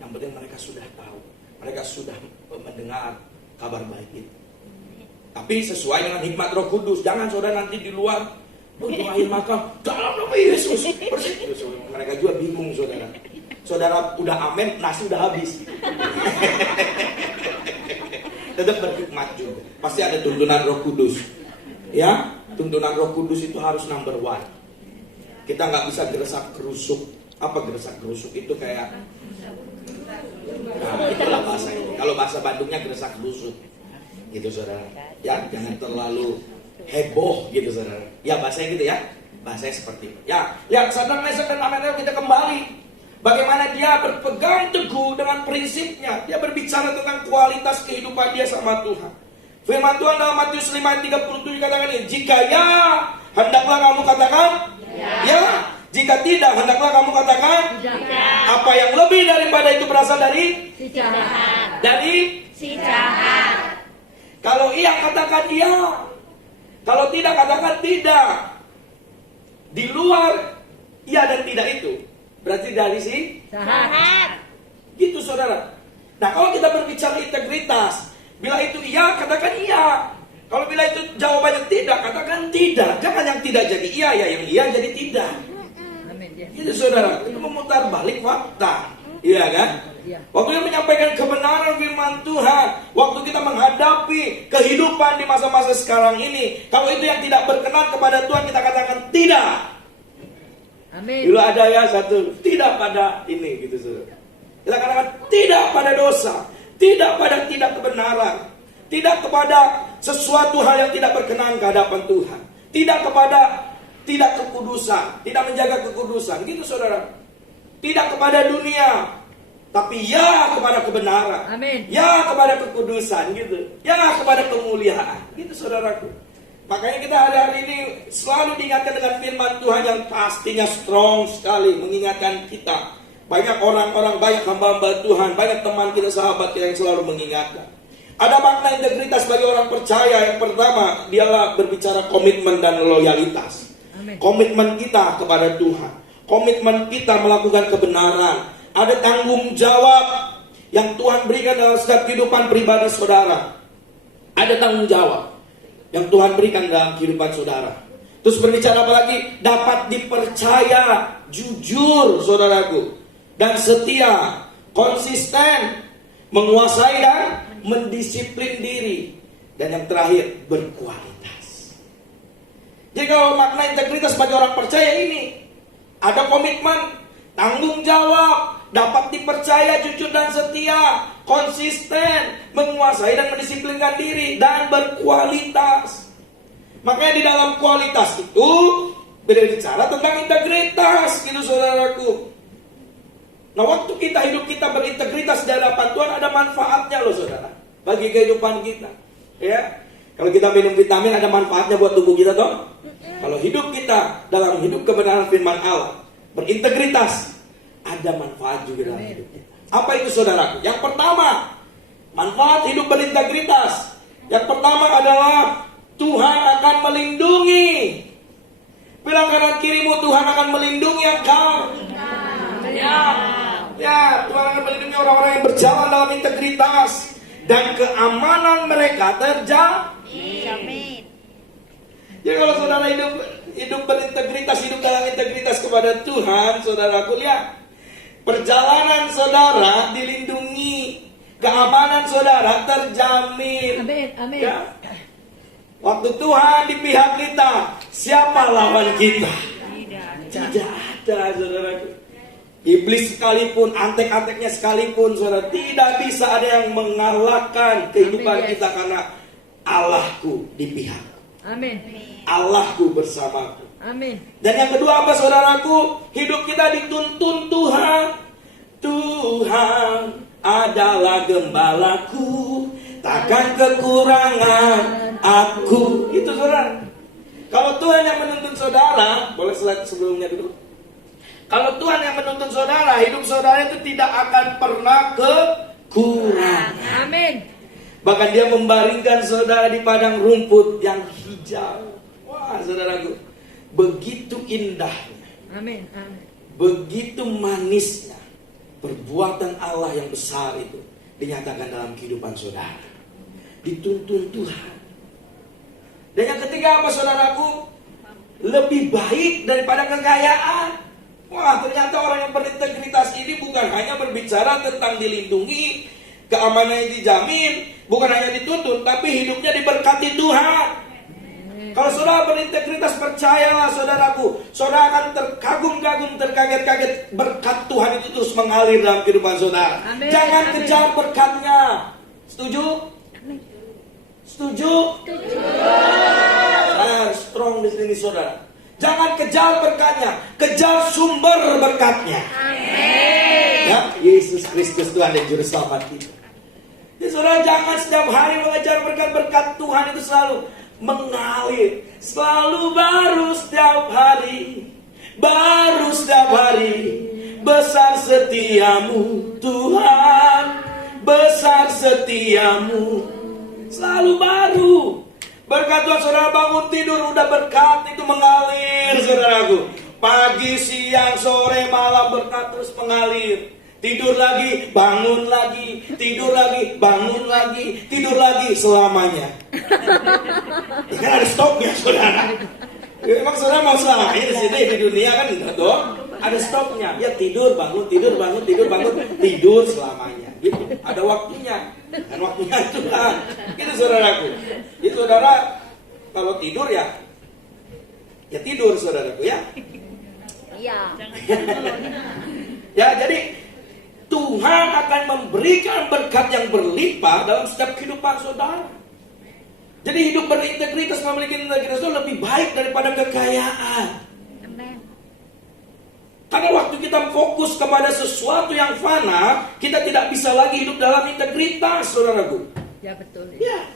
Yang penting mereka sudah tahu, mereka sudah mendengar kabar baik itu. Tapi sesuai dengan hikmat Roh Kudus. Jangan saudara nanti di luar doain makam dalam nama Yesus. Mereka juga bingung saudara. Saudara udah amin, nasi udah habis. Tetap berhikmat juga. Pasti ada tuntunan Roh Kudus. Ya, tuntunan Roh Kudus itu harus number one. Kita nggak bisa geresak gerusuk. Apa geresak gerusuk itu kayak? Nah, itulah bahasa ini. Kalau bahasa Bandungnya geresak gerusuk. Gitu saudara. Ya, jangan terlalu heboh gitu saudara. Ya bahasanya gitu ya. Bahasanya seperti itu. Ya, lihat Sadrak Mesek dan Abednego kita kembali. Bagaimana dia berpegang teguh dengan prinsipnya. Dia berbicara tentang kualitas kehidupan dia sama Tuhan. Firman Tuhan dalam Matius 5 ayat 37 katakan ini, jika ya, hendaklah kamu katakan ya. Jika tidak, hendaklah kamu katakan apa yang lebih daripada itu berasal dari Si jahat. dari Si jahat. kalau iya katakan iya. Kalau tidak katakan tidak. Di luar iya dan tidak itu berarti dari si Jahat. gitu saudara. Nah kalau kita berbicara integritas, bila itu iya katakan iya. Kalau bila itu jawabannya tidak, katakan tidak. Jangan yang tidak jadi iya, ya yang iya jadi tidak. Gitu saudara, itu memutar balik fakta. Iya kan? Waktu dia menyampaikan kebenaran firman Tuhan, waktu kita menghadapi kehidupan di masa-masa sekarang ini, kalau itu yang tidak berkenan kepada Tuhan, kita katakan tidak. Amin. Dulu ada ya satu, tidak pada ini gitu saudara. Kita katakan tidak pada dosa, tidak pada tidak kebenaran, tidak kepada sesuatu hal yang tidak berkenan ke hadapan Tuhan, tidak kepada tidak kekudusan, tidak menjaga kekudusan, gitu saudara. Tidak kepada dunia, tapi ya kepada kebenaran. Amin. Ya kepada kekudusan gitu. Ya kepada kemuliaan. Gitu saudaraku. Makanya kita hari-hari ini selalu diingatkan dengan firman Tuhan yang pastinya strong sekali mengingatkan kita. Banyak orang-orang, banyak hamba-hamba Tuhan, banyak teman kita, sahabat kita yang selalu mengingatkan. Ada makna integritas bagi orang percaya. Yang pertama, dialah berbicara komitmen dan loyalitas. Amin. Komitmen kita kepada Tuhan, komitmen kita melakukan kebenaran. Ada tanggung jawab yang Tuhan berikan dalam setiap kehidupan pribadi saudara. Ada tanggung jawab yang Tuhan berikan dalam kehidupan saudara. Terus berbicara apa lagi? Dapat dipercaya, jujur saudaraku, dan setia, konsisten, menguasai dan mendisiplin diri. Dan yang terakhir, berkualitas. Jadi kalau makna integritas bagi orang percaya ini, ada komitmen, tanggung jawab, dapat dipercaya, jujur dan setia, konsisten, menguasai dan mendisiplinkan diri, dan berkualitas. Makanya di dalam kualitas itu berbicara tentang integritas, gitu saudaraku. Nah waktu kita hidup kita berintegritas di hadapan Tuhan, ada manfaatnya loh saudara, bagi kehidupan kita. Ya, kalau kita minum vitamin ada manfaatnya buat tubuh kita toh. Kalau hidup kita dalam hidup kebenaran firman Allah, berintegritas, ada manfaat juga dalam hidup kita. Apa itu saudaraku? Yang pertama, manfaat hidup berintegritas. Yang pertama adalah Tuhan akan melindungi. Bilang kanan kirimu, Tuhan akan melindungi engkau. Ya, Tuhan akan melindungi orang-orang yang berjalan dalam integritas, dan keamanan mereka terjamin. Jadi kalau saudara hidup berintegritas, hidup dalam integritas kepada Tuhan, saudaraku lihat, perjalanan saudara dilindungi, keamanan saudara terjamin. Amin. Amin. Ya. Waktu Tuhan di pihak kita, siapa lawan kita? Tidak ada, saudaraku. Iblis sekalipun, antek-anteknya sekalipun, saudara, tidak bisa ada yang mengalahkan kehidupan kita, karena Allahku di pihak. Amin. Allahku bersamaku. Amin. Dan yang kedua apa saudaraku? Hidup kita dituntun Tuhan. Tuhan adalah gembalaku, takkan kekurangan aku. Itu saudara. Kalau Tuhan yang menuntun saudara, boleh slide sebelumnya dulu. Kalau Tuhan yang menuntun saudara, hidup saudara itu tidak akan pernah kekurangan. Amin. Bahkan dia membaringkan saudara di padang rumput yang hijau. Wah saudaraku, begitu indahnya, Amin. Amin. begitu manisnya perbuatan Allah yang besar itu dinyatakan dalam kehidupan saudara. Dituntun Tuhan. Dan yang ketiga apa saudaraku? Lebih baik daripada kekayaan. Wah ternyata orang yang berintegritas ini bukan hanya berbicara tentang dilindungi, keamanan yang dijamin, bukan hanya dituntun, tapi hidupnya diberkati Tuhan. Kalau saudara berintegritas, percayalah saudaraku, saudara akan terkagum-kagum, terkaget-kaget. Berkat Tuhan itu terus mengalir dalam kehidupan saudara. Amin. Jangan Amin. kejar berkatnya. Setuju? Setuju? Strong di sini saudara. Jangan kejar berkatnya, kejar sumber berkatnya. Amin. Ya, Yesus Kristus Tuhan dan Juru Selamat kita. Jadi saudara jangan setiap hari mengejar berkat-berkat Tuhan itu selalu mengalir, selalu baru setiap hari, baru setiap hari. Besar setiamu Tuhan, besar setiamu, selalu baru. Berkat Tuhan, saudara bangun tidur udah berkat itu mengalir saudaraku. Pagi, siang, sore, malam berkat terus mengalir. Tidur lagi, bangun lagi, tidur lagi, bangun lagi, tidur lagi selamanya. Ya kan ada stopnya saudara. Ya, emang saudara mau selamanya di sini di dunia kan enggak dong? Ada stopnya. Ya tidur, bangun, tidur, bangun, tidur, bangun, tidur selamanya. Gitu. Ada waktunya. Dan waktunya Tuhan. Gitu saudaraku. Jadi saudara kalau tidur ya tidur saudaraku ya. Iya. Ya jadi Tuhan akan memberikan berkat yang berlimpah dalam setiap kehidupan saudara. Jadi hidup berintegritas, memiliki integritas itu lebih baik daripada kekayaan. Amin. Karena waktu kita fokus kepada sesuatu yang fana, kita tidak bisa lagi hidup dalam integritas, saudaraku. Ya betul. Ya.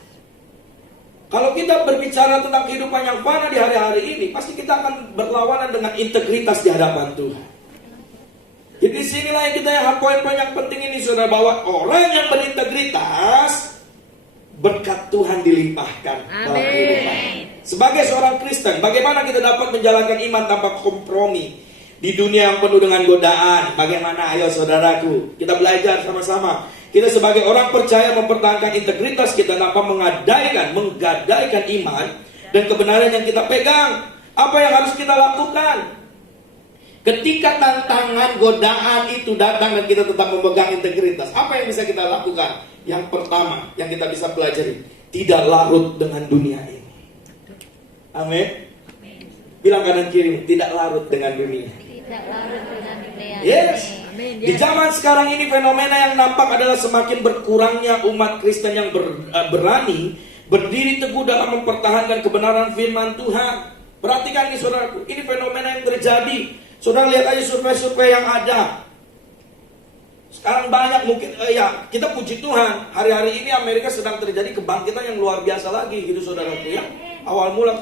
Kalau kita berbicara tentang kehidupan yang fana di hari-hari ini, pasti kita akan berlawanan dengan integritas di hadapan Tuhan. Jadi disinilah yang kita yang poin-poin yang penting ini, saudara, bahwa orang yang berintegritas, berkat Tuhan dilimpahkan dalam kehidupan. Sebagai seorang Kristen, bagaimana kita dapat menjalankan iman tanpa kompromi di dunia yang penuh dengan godaan? Bagaimana? Ayo saudaraku, kita belajar sama-sama. Kita sebagai orang percaya mempertahankan integritas kita tanpa menggadaikan iman dan kebenaran yang kita pegang. Apa yang harus kita lakukan? Ketika tantangan godaan itu datang dan kita tetap memegang integritas, apa yang bisa kita lakukan? Yang pertama yang kita bisa pelajari, tidak larut dengan dunia ini. Amin. Bilang kanan kiri, tidak larut dengan dunia. Tidak larut dengan dunia. Yes. Amin. Di zaman sekarang ini fenomena yang nampak adalah semakin berkurangnya umat Kristen yang berani berdiri teguh dalam mempertahankan kebenaran firman Tuhan. Perhatikan ini saudaraku, ini fenomena yang terjadi. Saudara lihat aja survei-survei yang ada. Sekarang banyak mungkin kita puji Tuhan, hari-hari ini Amerika sedang terjadi kebangkitan yang luar biasa lagi gitu saudaraku ya. Awal mula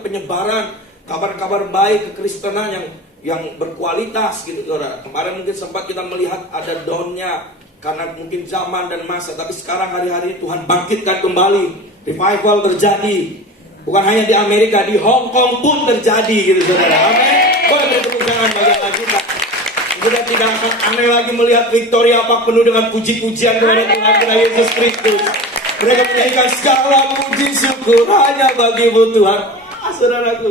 penyebaran kabar-kabar baik kekristenan yang berkualitas gitu saudara. Kemarin mungkin sempat kita melihat ada downnya karena mungkin zaman dan masa, tapi sekarang hari-hari Tuhan bangkitkan kembali, revival terjadi. Bukan hanya di Amerika, di Hong Kong pun terjadi gitu saudara. Amin. Boleh beri tepuk tangan bagi Allah kita. Kita tidak akan aneh lagi melihat Victoria Park penuh dengan puji-pujian kepada Tuhan kita Yesus Kristus. Mereka menyanyikan segala puji syukur hanya bagi-Mu Tuhan. Saudaraku,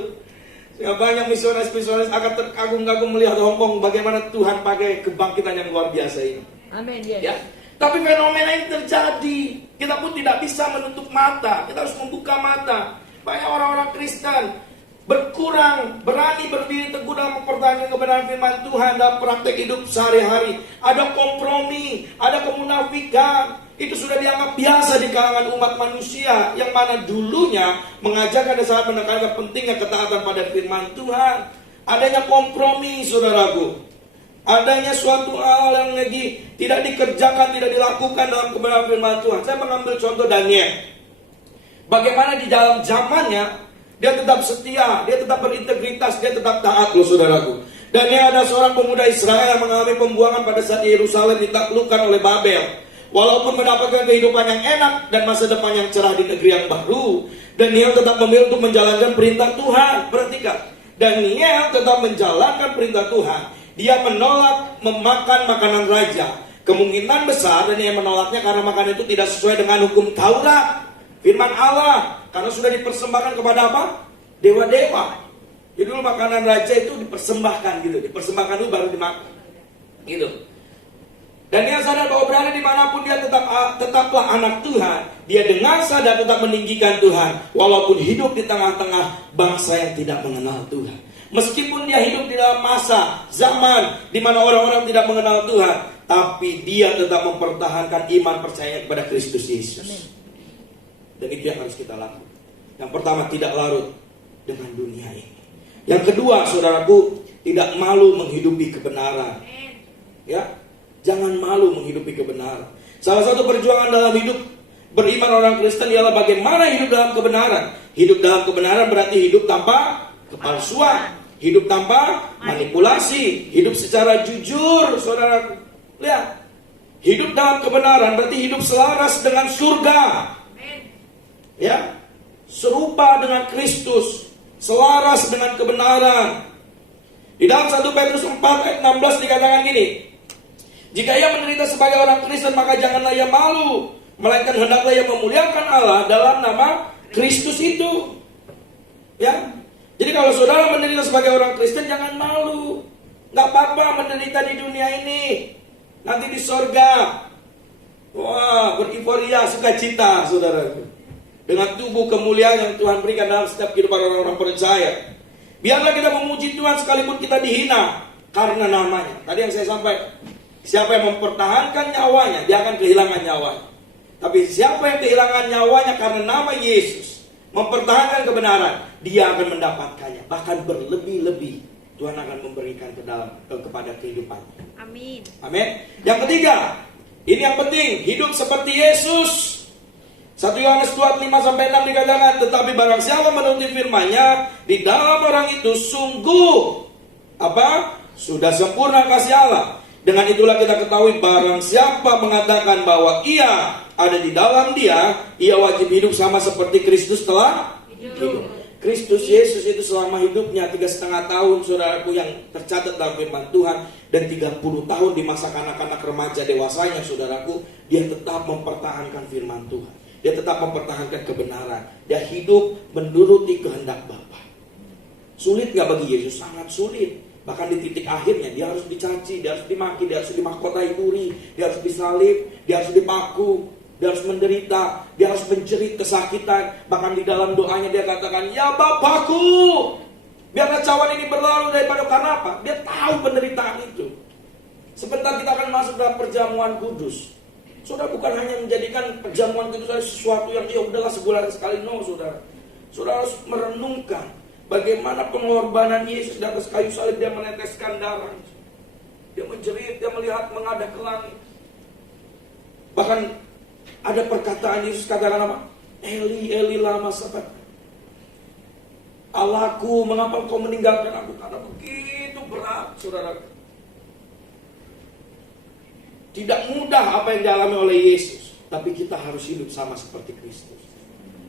banyak misionaris akan terkagum-kagum melihat Hong Kong bagaimana Tuhan pakai kebangkitan yang luar biasa ini. Amin. Ya. Tapi fenomena ini terjadi. Kita pun tidak bisa menutup mata. Kita harus membuka mata. Banyak orang-orang Kristen berkurang, berani berdiri teguh dalam mempertahankan kebenaran firman Tuhan dalam praktek hidup sehari-hari. Ada kompromi, ada kemunafikan. itu sudah dianggap biasa di kalangan umat manusia, yang mana dulunya mengajarkan dan sangat menekankan pentingnya ketaatan pada firman Tuhan. Adanya kompromi, saudaraku. Adanya suatu hal yang lagi tidak dikerjakan, tidak dilakukan dalam kebenaran firman Tuhan. Saya mengambil contoh Daniel. Bagaimana di dalam zamannya dia tetap setia, dia tetap berintegritas, dia tetap taat loh, saudaraku. Daniel ada seorang pemuda Israel yang mengalami pembuangan pada saat Yerusalem ditaklukkan oleh Babel. Walaupun mendapatkan kehidupan yang enak dan masa depan yang cerah di negeri yang baru, Daniel tetap memilih untuk menjalankan perintah Tuhan. Perhatikan, Daniel tetap menjalankan perintah Tuhan. Dia menolak memakan makanan raja. Kemungkinan besar Daniel menolaknya karena makanan itu tidak sesuai dengan hukum Taurat, firman Allah, karena sudah dipersembahkan kepada apa? Dewa-dewa. Jadi dulu makanan raja itu dipersembahkan gitu, dipersembahkan dulu baru dimakan, gitu. Dan dia sadar bahwa berada dimanapun dia tetaplah anak Tuhan. Dia dengan sadar tetap meninggikan Tuhan, walaupun hidup di tengah-tengah bangsa yang tidak mengenal Tuhan. Meskipun dia hidup di dalam masa zaman di mana orang-orang tidak mengenal Tuhan, tapi dia tetap mempertahankan iman percaya kepada Kristus Yesus. Dan itu yang harus kita lakukan. Yang pertama, tidak larut dengan dunia ini. Yang kedua, saudaraku, tidak malu menghidupi kebenaran. Ya, jangan malu menghidupi kebenaran. Salah satu perjuangan dalam hidup beriman orang Kristen ialah bagaimana hidup dalam kebenaran. Hidup dalam kebenaran berarti hidup tanpa kepalsuan, hidup tanpa manipulasi, hidup secara jujur, saudara. Lihat, hidup dalam kebenaran berarti hidup selaras dengan surga. Ya, serupa dengan Kristus, selaras dengan kebenaran. Di dalam 1 Petrus 4 ayat 16 dikatakan gini, jika ia menderita sebagai orang Kristen, maka janganlah ia malu, melainkan hendaklah ia memuliakan Allah dalam nama Kristus itu. Ya, jadi kalau saudara menderita sebagai orang Kristen, jangan malu. Gak apa-apa menderita di dunia ini, nanti di sorga, wah, beriforia, sukacita, saudara. Dengan tubuh kemuliaan yang Tuhan berikan dalam setiap kehidupan orang-orang percaya. Biarlah kita memuji Tuhan sekalipun kita dihina karena namanya. Tadi yang saya sampaikan, siapa yang mempertahankan nyawanya, dia akan kehilangan nyawanya. Tapi siapa yang kehilangan nyawanya karena nama Yesus, mempertahankan kebenaran, dia akan mendapatkannya. Bahkan berlebih-lebih Tuhan akan memberikan kepada kehidupan. Amin. Amin. Yang ketiga, ini yang penting, hidup seperti Yesus. 1 Yohanes 2:5-6 dikatakan, tetapi barang siapa menuruti firman-Nya, di dalam orang itu sungguh sudah sempurna kasih Allah. Dengan itulah kita ketahui barang siapa mengatakan bahwa ia ada di dalam dia, ia wajib hidup sama seperti Kristus telah hidup. Kristus Yesus itu selama hidupnya 3,5 tahun, saudaraku, yang tercatat dalam firman Tuhan, dan 30 tahun di masa kanak-kanak remaja dewasanya, saudaraku, dia tetap mempertahankan firman Tuhan. Dia tetap mempertahankan kebenaran. Dia hidup menuruti kehendak Bapa. Sulit gak bagi Yesus? Sangat sulit. Bahkan di titik akhirnya dia harus dicaci, dia harus dimaki, dia harus dimahkotai duri, dia harus disalib, dia harus dipaku, dia harus menderita, dia harus menjerit kesakitan. Bahkan di dalam doanya dia katakan, ya Bapakku, biarlah cawan ini berlalu daripada, karena apa? Dia tahu penderitaan itu. Sebentar kita akan masuk dalam perjamuan kudus. Saudara, bukan hanya menjadikan perjamuan kudus sesuatu yang ya udahlah sebulan sekali, no, saudara. Saudara harus merenungkan bagaimana pengorbanan Yesus di atas kayu salib. Dia meneteskan darah, dia menjerit, dia melihat menghadap ke langit. Bahkan ada perkataan Yesus katakan apa? Eli, Eli lama sabachthani. Allahku, mengapa kau meninggalkan aku? Karena begitu berat, saudara. Tidak mudah apa yang dialami oleh Yesus, tapi kita harus hidup sama seperti Kristus.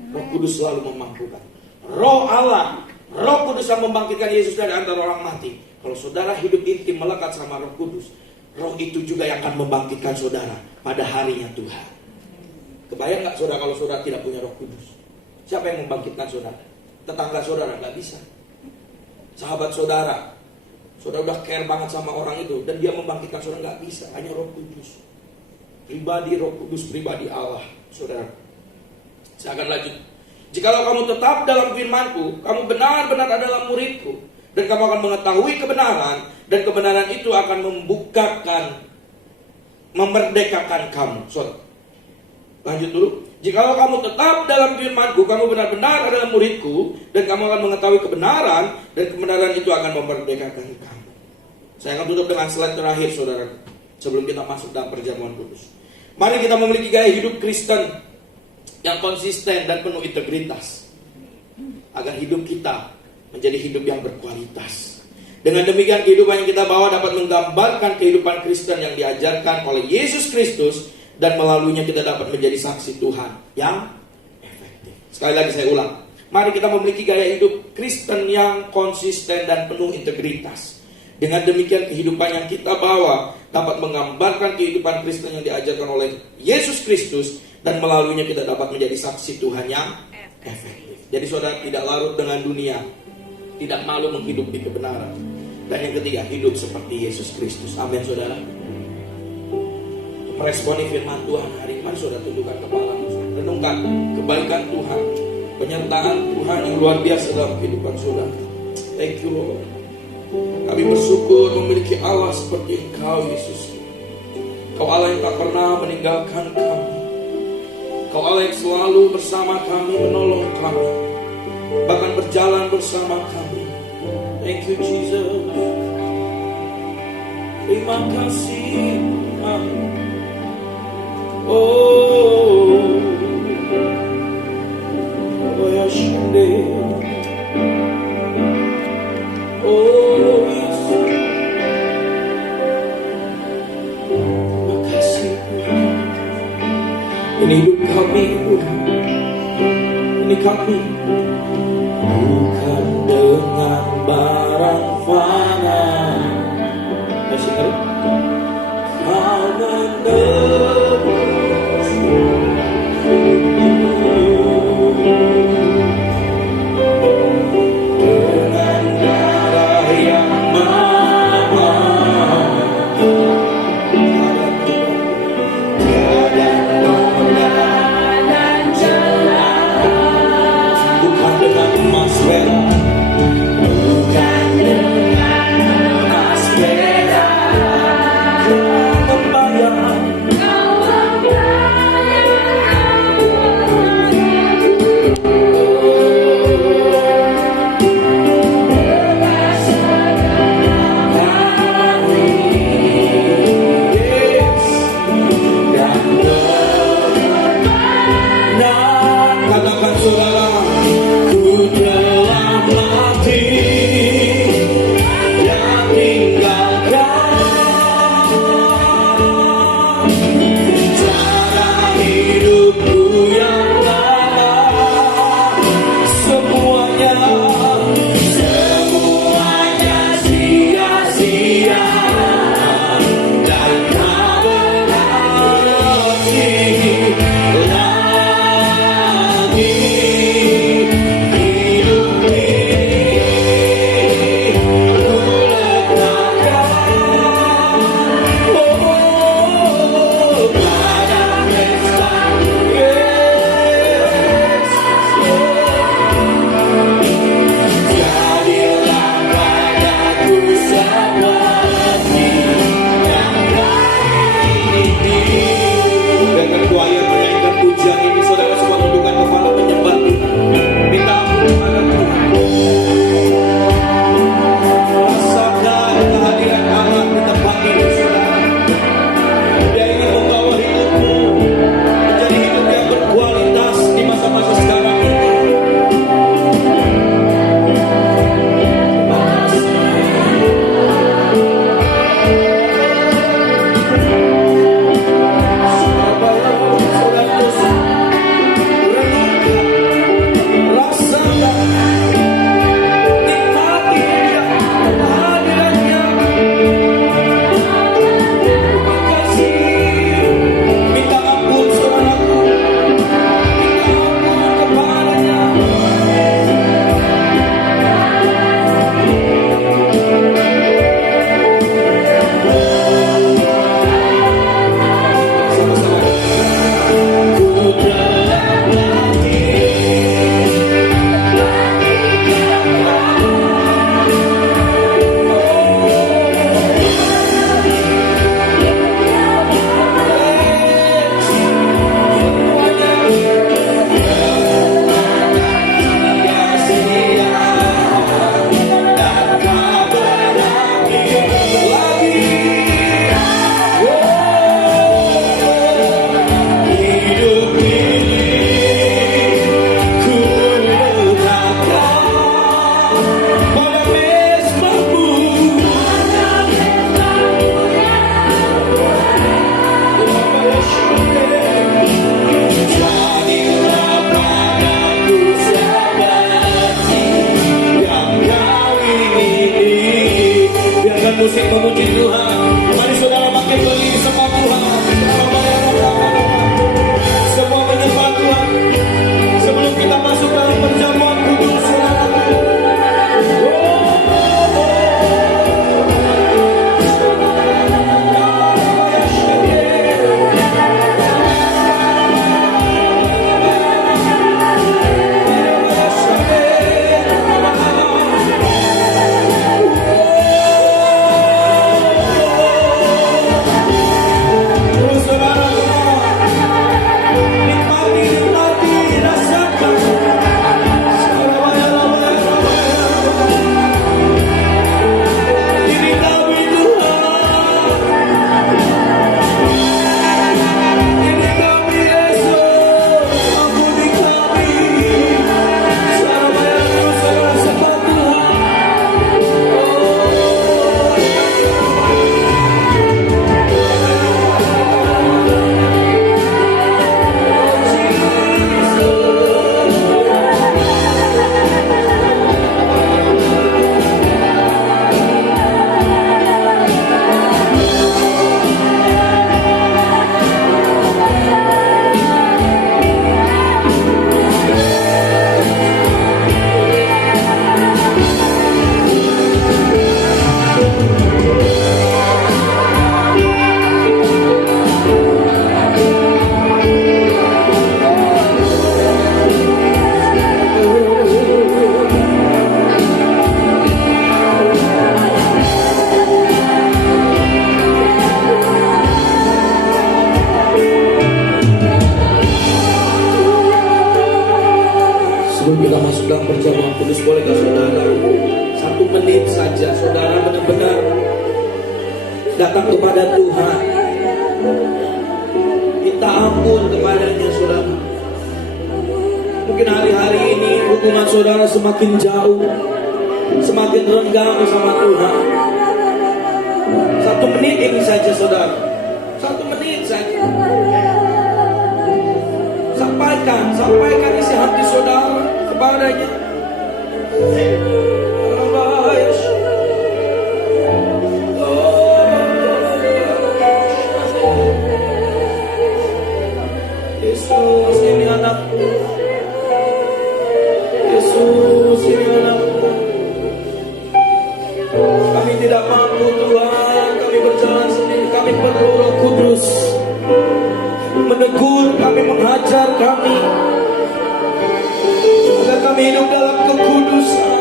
Roh Kudus selalu memampukan. Roh Allah, Roh Kudus yang membangkitkan Yesus dari antara orang mati. Kalau saudara hidup intim melekat sama Roh Kudus, Roh itu juga yang akan membangkitkan saudara pada harinya Tuhan. Kebayang gak saudara kalau saudara tidak punya Roh Kudus? Siapa yang membangkitkan saudara? Tetangga saudara? Gak bisa. Sahabat saudara? Saudara udah care banget sama orang itu, dan dia membangkitkan saudara, gak bisa. Hanya Roh Kudus. Pribadi Roh Kudus, pribadi Allah, saudara. Saya akan lanjut. Jikalau kamu tetap dalam firman-Ku, kamu benar-benar adalah murid-Ku, dan kamu akan mengetahui kebenaran, dan kebenaran itu akan memerdekakan kamu. Saudara, Lanjut dulu. Jikalau kamu tetap dalam firman-Ku, kamu benar-benar adalah murid-Ku, dan kamu akan mengetahui kebenaran, dan kebenaran itu akan memerdekakan kamu. Saya akan tutup dengan slide terakhir, saudara, sebelum kita masuk dalam perjamuan kudus. Mari kita memiliki gaya hidup Kristen yang konsisten dan penuh integritas, agar hidup kita menjadi hidup yang berkualitas. Dengan demikian kehidupan yang kita bawa dapat menggambarkan kehidupan Kristen yang diajarkan oleh Yesus Kristus, dan melaluinya kita dapat menjadi saksi Tuhan yang efektif. Sekali lagi saya ulang, mari kita memiliki gaya hidup Kristen yang konsisten dan penuh integritas. Dengan demikian kehidupan yang kita bawa dapat menggambarkan kehidupan Kristen yang diajarkan oleh Yesus Kristus, dan melaluinya kita dapat menjadi saksi Tuhan yang efektif. Jadi saudara tidak larut dengan dunia, tidak malu menghidupi kebenaran. Dan yang ketiga, hidup seperti Yesus Kristus. Amin saudara. Meresponi firman Tuhan hari ini, saudara tundukkan kepala, renungkan kebaikan Tuhan, penyertaan Tuhan yang luar biasa dalam kehidupan saudara. Thank you Lord. Kami bersyukur memiliki Allah seperti Engkau Yesus. Kau Allah yang tak pernah meninggalkan kami. Kau Allah yang selalu bersama kami, menolong kami, bahkan berjalan bersama kami. Thank you Jesus. Terima kasih. Oh ya Shande. Oh Yesus. Terima kasih Tuhan. Ini hidup kami Tuhan. Ini kami. Bukan dengan barang fana. Masih ingat? Kau menebus dengan darah yang mahal. Tiada noda dan jelas. Bukan dengan emas perak, bukan dengan emas perak. Kau membayar musik memuji Tuhan. Mari saudara makin berdiri sama Tuhan. Semua menyembah Tuhan. Sebelum kita masuk dalam perjamuan kudus, saudara. Sebelum kita masuk dalam perjamuan kudus, bolehkah saudara 1 menit saja saudara benar-benar datang kepada Tuhan, minta ampun kepadanya saudara. Mungkin hari-hari ini hubungan saudara semakin jauh, semakin renggang bersama Tuhan. 1 menit ini saja saudara, 1 menit saja. Sampaikan isi hati saudara kepadanya. Yesus ini anakku, Yesus ini anakku. Kami tidak mampu Tuhan, kami berjalan sendiri, kami perlu Roh Kudus menegur kami, menghajar kami, agar kami hidup dalam kekudusan,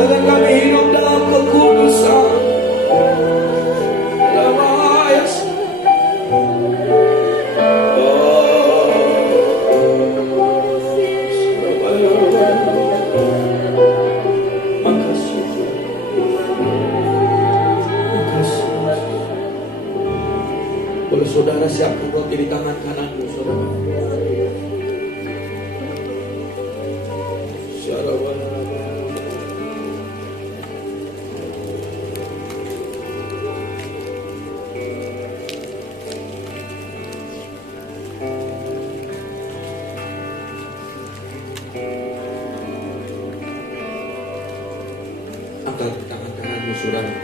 agar kami hidup dalam kekudusan. Boleh saudara siapkan roti di tangan kananmu, saudara. Angkat tangan kananmu, saudara.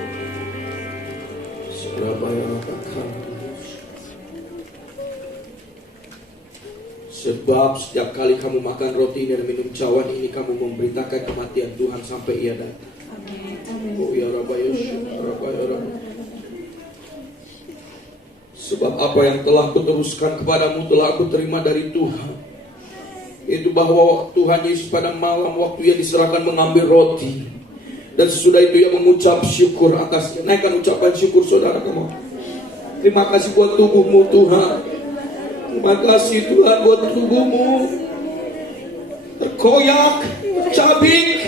Sebab setiap kali kamu makan roti dan minum cawan ini, kamu memberitakan kematian Tuhan sampai Ia datang. Oh ya Rabbi, ya Rabbi. Sebab apa yang telah kuteruskan kepadamu telah aku terima dari Tuhan, itu bahwa Tuhan Yesus pada malam waktu Ia diserahkan mengambil roti, dan sesudah itu Ia mengucap syukur atasnya. Naikkan ucapan syukur saudara kamu. Terima kasih buat tubuhmu Tuhan. Terima kasih Tuhan buat tubuhmu terkoyak, cabik,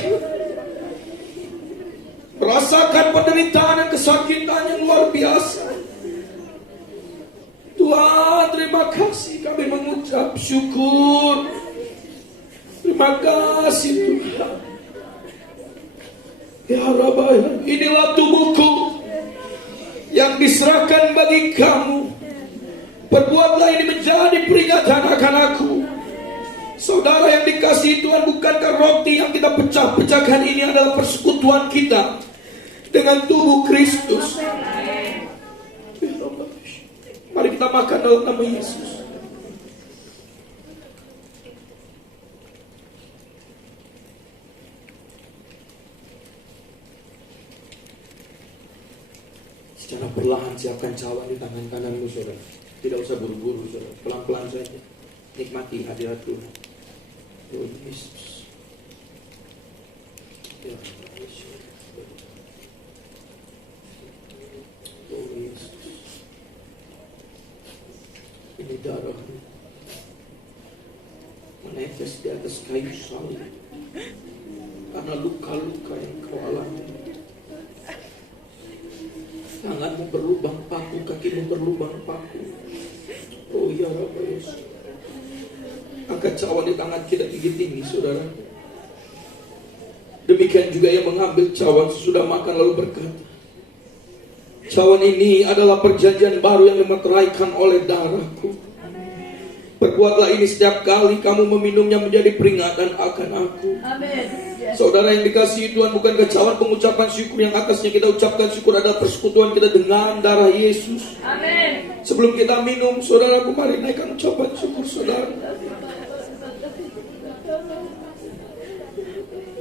merasakan penderitaan dan kesakitan yang luar biasa. Tuhan, terima kasih, kami mengucap syukur. Terima kasih Tuhan. Ya Rabbi, inilah tubuhku yang diserahkan bagi kamu. Perbuatlah ini menjadi peringatan akan aku. Saudara yang dikasihi Tuhan, bukankah roti yang kita pecah-pecahkan ini adalah persekutuan kita dengan tubuh Kristus. Mari kita makan dalam nama Yesus. Secara perlahan siapkan cawan di tangan kananmu, saudara. Tidak usah buru-buru, saudara. Pelan-pelan saja. Nikmati hadirat Tuhan. Oh Yesus. Ya Yesus. Oh Yesus. Ini darahmu menetes di atas kayu salib karena luka-luka yang kau alami. Tanganmu berlubang paku, kakimu berlubang paku. Oh ya Rabb Yesus. Angkat cawan di tangan kita gigit tinggi, saudara. Demikian juga yang mengambil cawan sesudah makan lalu berkata, cawan ini adalah perjanjian baru yang dimeteraikan oleh darahku. Perbuatlah ini setiap kali kamu meminumnya menjadi peringatan akan aku. Amin. Saudara yang dikasihi Tuhan, bukan cawan pengucapan syukur yang atasnya kita ucapkan syukur adalah persekutuan kita dengan darah Yesus. Amin. Sebelum kita minum, saudara, mari naikkan ucapan syukur saudara.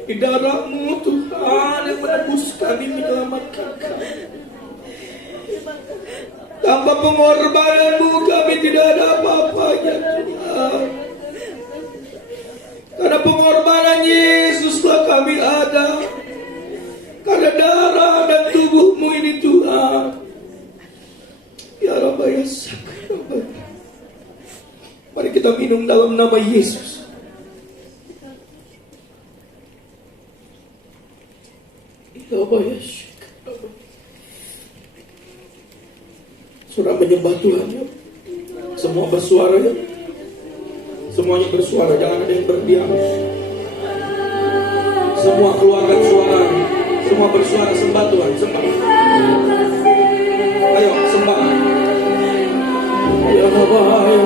Di darahmu Tuhan yang menebus kami, menyelamatkan kami. Tanpa pengorbananmu kami tidak ada apa-apanya Tuhan. Karena pengorbanan Yesuslah kami ada. Karena darah dan tubuhmu ini Tuhan. Ya Rabbi ya Sakra. Mari kita minum dalam nama Yesus. Ya Rabbi ya Sakra. Surah menyembah Tuhan ya. Semua bersuara ya. Semuanya bersuara, jangan ada yang berdiam. Semua keluarkan suara. Semua bersuara, sembah Tuhan, sembah. Ayo sembah. Ya Allah ya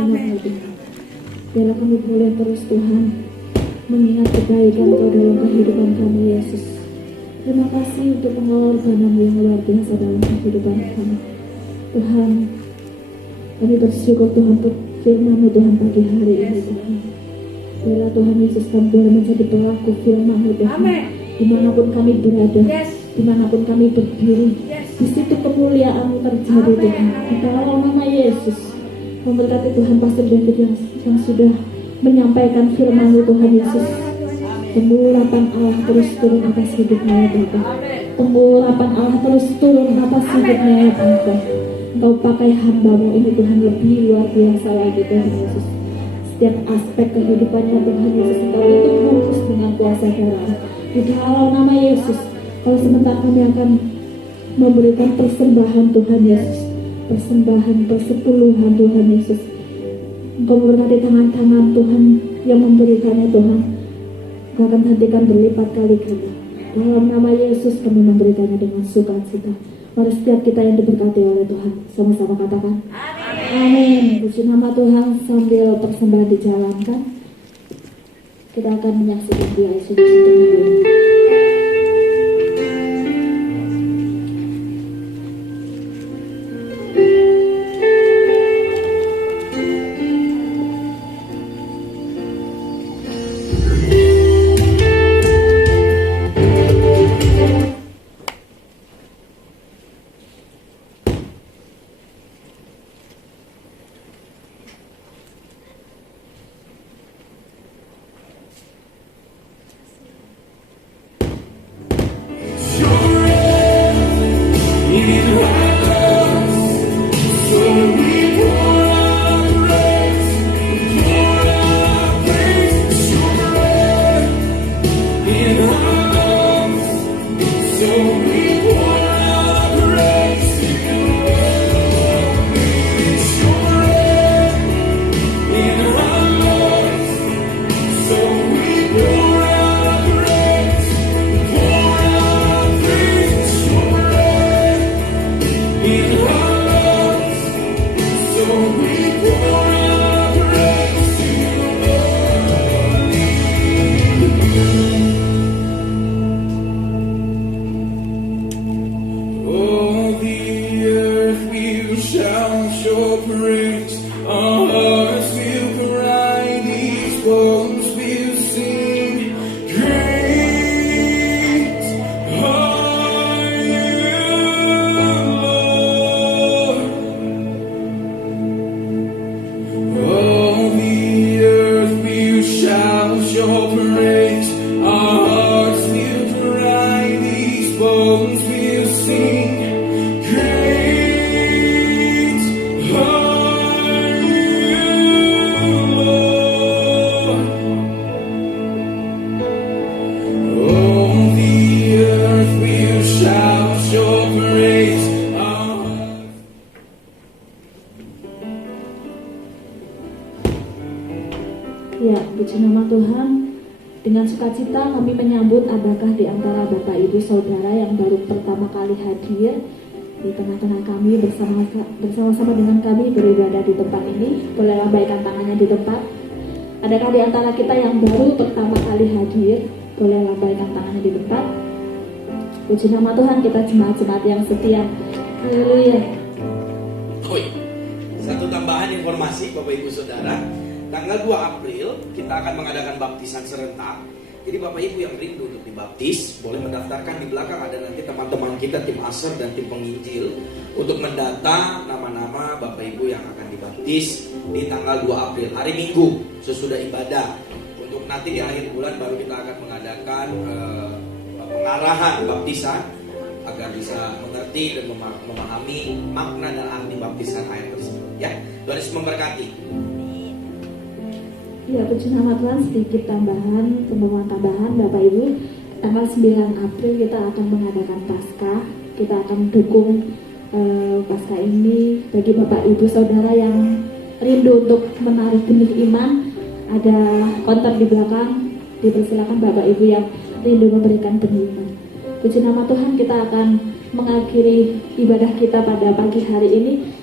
Tuhan ya Tuhan. Biarlah kami boleh terus Tuhan mengingat kebaikan Kau dalam kehidupan kami Yesus. Terima kasih untuk pengorbanan yang luar biasa dalam kehidupan kami. Tuhan, kami bersyukur Tuhan untuk firman-Mu Tuhan pagi hari ini Tuhan. Biarlah Tuhan Yesus kami boleh menjadi pelaku firman-Mu Tuhan. Dimanapun kami berada, dimanapun kami berdiri, di situ kemuliaan-Mu terjadi Tuhan. Di dalam nama Yesus, memberkati Tuhan Pastor David yang sudah menyampaikan firman-Mu Tuhan Yesus. Pengurapan Allah terus turun atas hidupnya ya Bapa. Pengurapan Allah terus turun atas hidupnya ya Bapa. Engkau pakai hamba-Mu ini Tuhan lebih luar biasa lagi Tuhan Yesus. Setiap aspek kehidupannya Tuhan Yesus Engkau itu bungkus dengan kuasa darah. Di dalam nama Yesus, kalau sebentar kami akan memberikan persembahan Tuhan Yesus, persembahan persepuluhan Tuhan Yesus. Engkau memberkati tangan-tangan Tuhan yang memberikannya Tuhan. Engkau akan hentikan berlipat kali ganda. Dalam nama Yesus kami memberikannya dengan sukacita. Mari setiap kita yang diberkati oleh Tuhan sama-sama katakan amin. Puji nama Tuhan. Sambil persembahan dijalankan, kita akan menyaksikan dia Yesus Tuhan. Ya, puji nama Tuhan. Dengan sukacita kami menyambut adakah di antara Bapak Ibu Saudara yang baru pertama kali hadir di tengah-tengah kami bersama-sama dengan kami beribadah di tempat ini. Boleh lambaikan tangannya di tempat. Adakah di antara kita yang baru pertama kali hadir? Boleh lambaikan tangannya di tempat. Puji nama Tuhan, kita jemaat-jemaat yang setia. Haleluya. Satu tambahan informasi Bapak Ibu Saudara. Tanggal 2 April kita akan mengadakan baptisan serentak. Jadi Bapak Ibu yang rindu untuk dibaptis boleh mendaftarkan. Di belakang ada nanti teman-teman kita, tim Aser dan tim penginjil, untuk mendata nama-nama Bapak Ibu yang akan dibaptis di tanggal 2 April, hari Minggu sesudah ibadah. Untuk nanti di akhir bulan baru kita akan mengadakan pengarahan baptisan agar bisa mengerti dan memahami makna dan arti baptisan air tersebut. Ya, Tuhan Yesus memberkati. Ya, puji nama Tuhan, sedikit tambahan, pengumuman tambahan Bapak Ibu. Tanggal 9 April kita akan mengadakan Paskah. Kita akan dukung Paskah ini bagi Bapak Ibu Saudara yang rindu untuk menaruh benih iman. Ada konter di belakang, dipersilakan Bapak Ibu yang rindu memberikan benih iman. Puji nama Tuhan, kita akan mengakhiri ibadah kita pada pagi hari ini.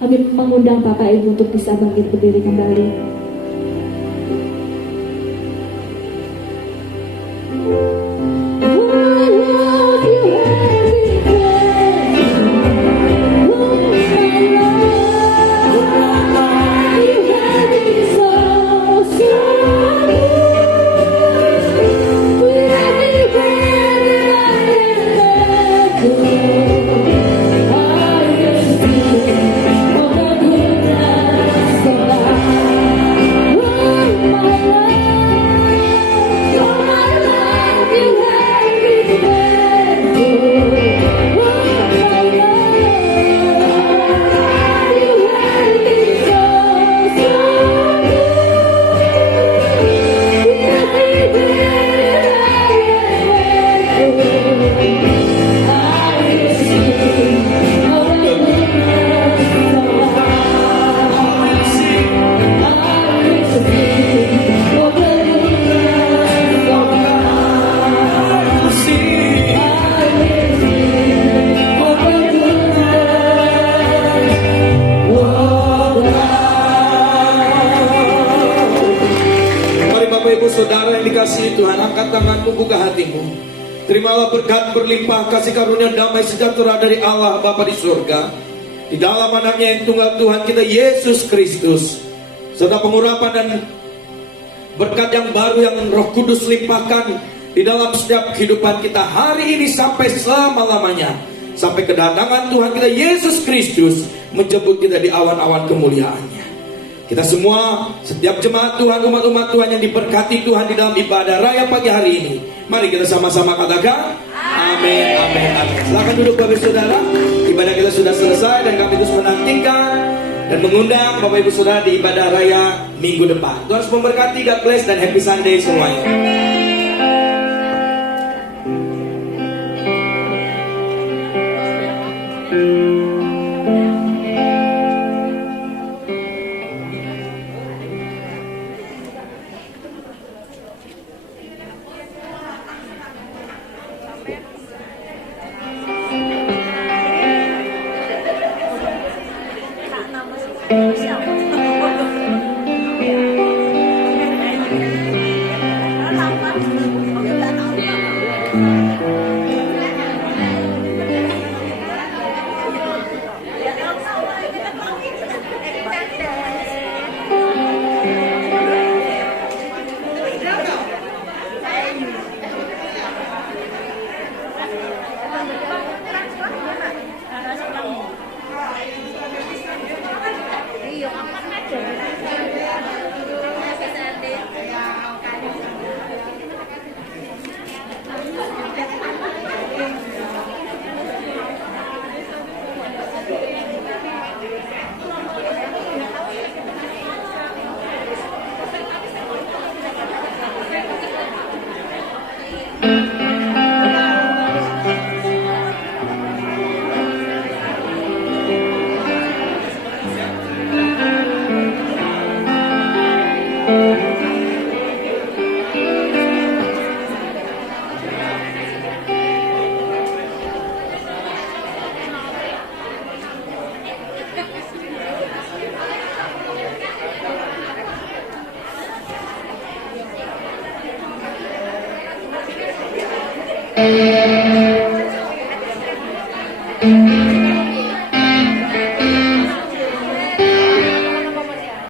Kami mengundang Bapak Ibu untuk bisa bangkit berdiri kembali. Saudara yang dikasihi Tuhan, angkat tanganmu, buka hatimu. Terimalah berkat berlimpah kasih karunia damai sejahtera dari Allah Bapa di surga, di dalam anaknya yang tunggal Tuhan kita Yesus Kristus, serta pengurapan dan berkat yang baru yang Roh Kudus limpahkan di dalam setiap kehidupan kita hari ini sampai selama-lamanya, sampai kedatangan Tuhan kita Yesus Kristus menjemput kita di awan-awan kemuliaannya. Kita semua, setiap jemaat Tuhan, umat-umat Tuhan yang diberkati Tuhan di dalam ibadah raya pagi hari ini, mari kita sama-sama katakan amin, amin, amin. Silakan duduk Bapak Ibu Saudara. Ibadah kita sudah selesai dan kami terus menantikan dan mengundang Bapak Ibu Saudara di ibadah raya minggu depan. Tuhan memberkati, God bless, dan happy Sunday semuanya. Amin.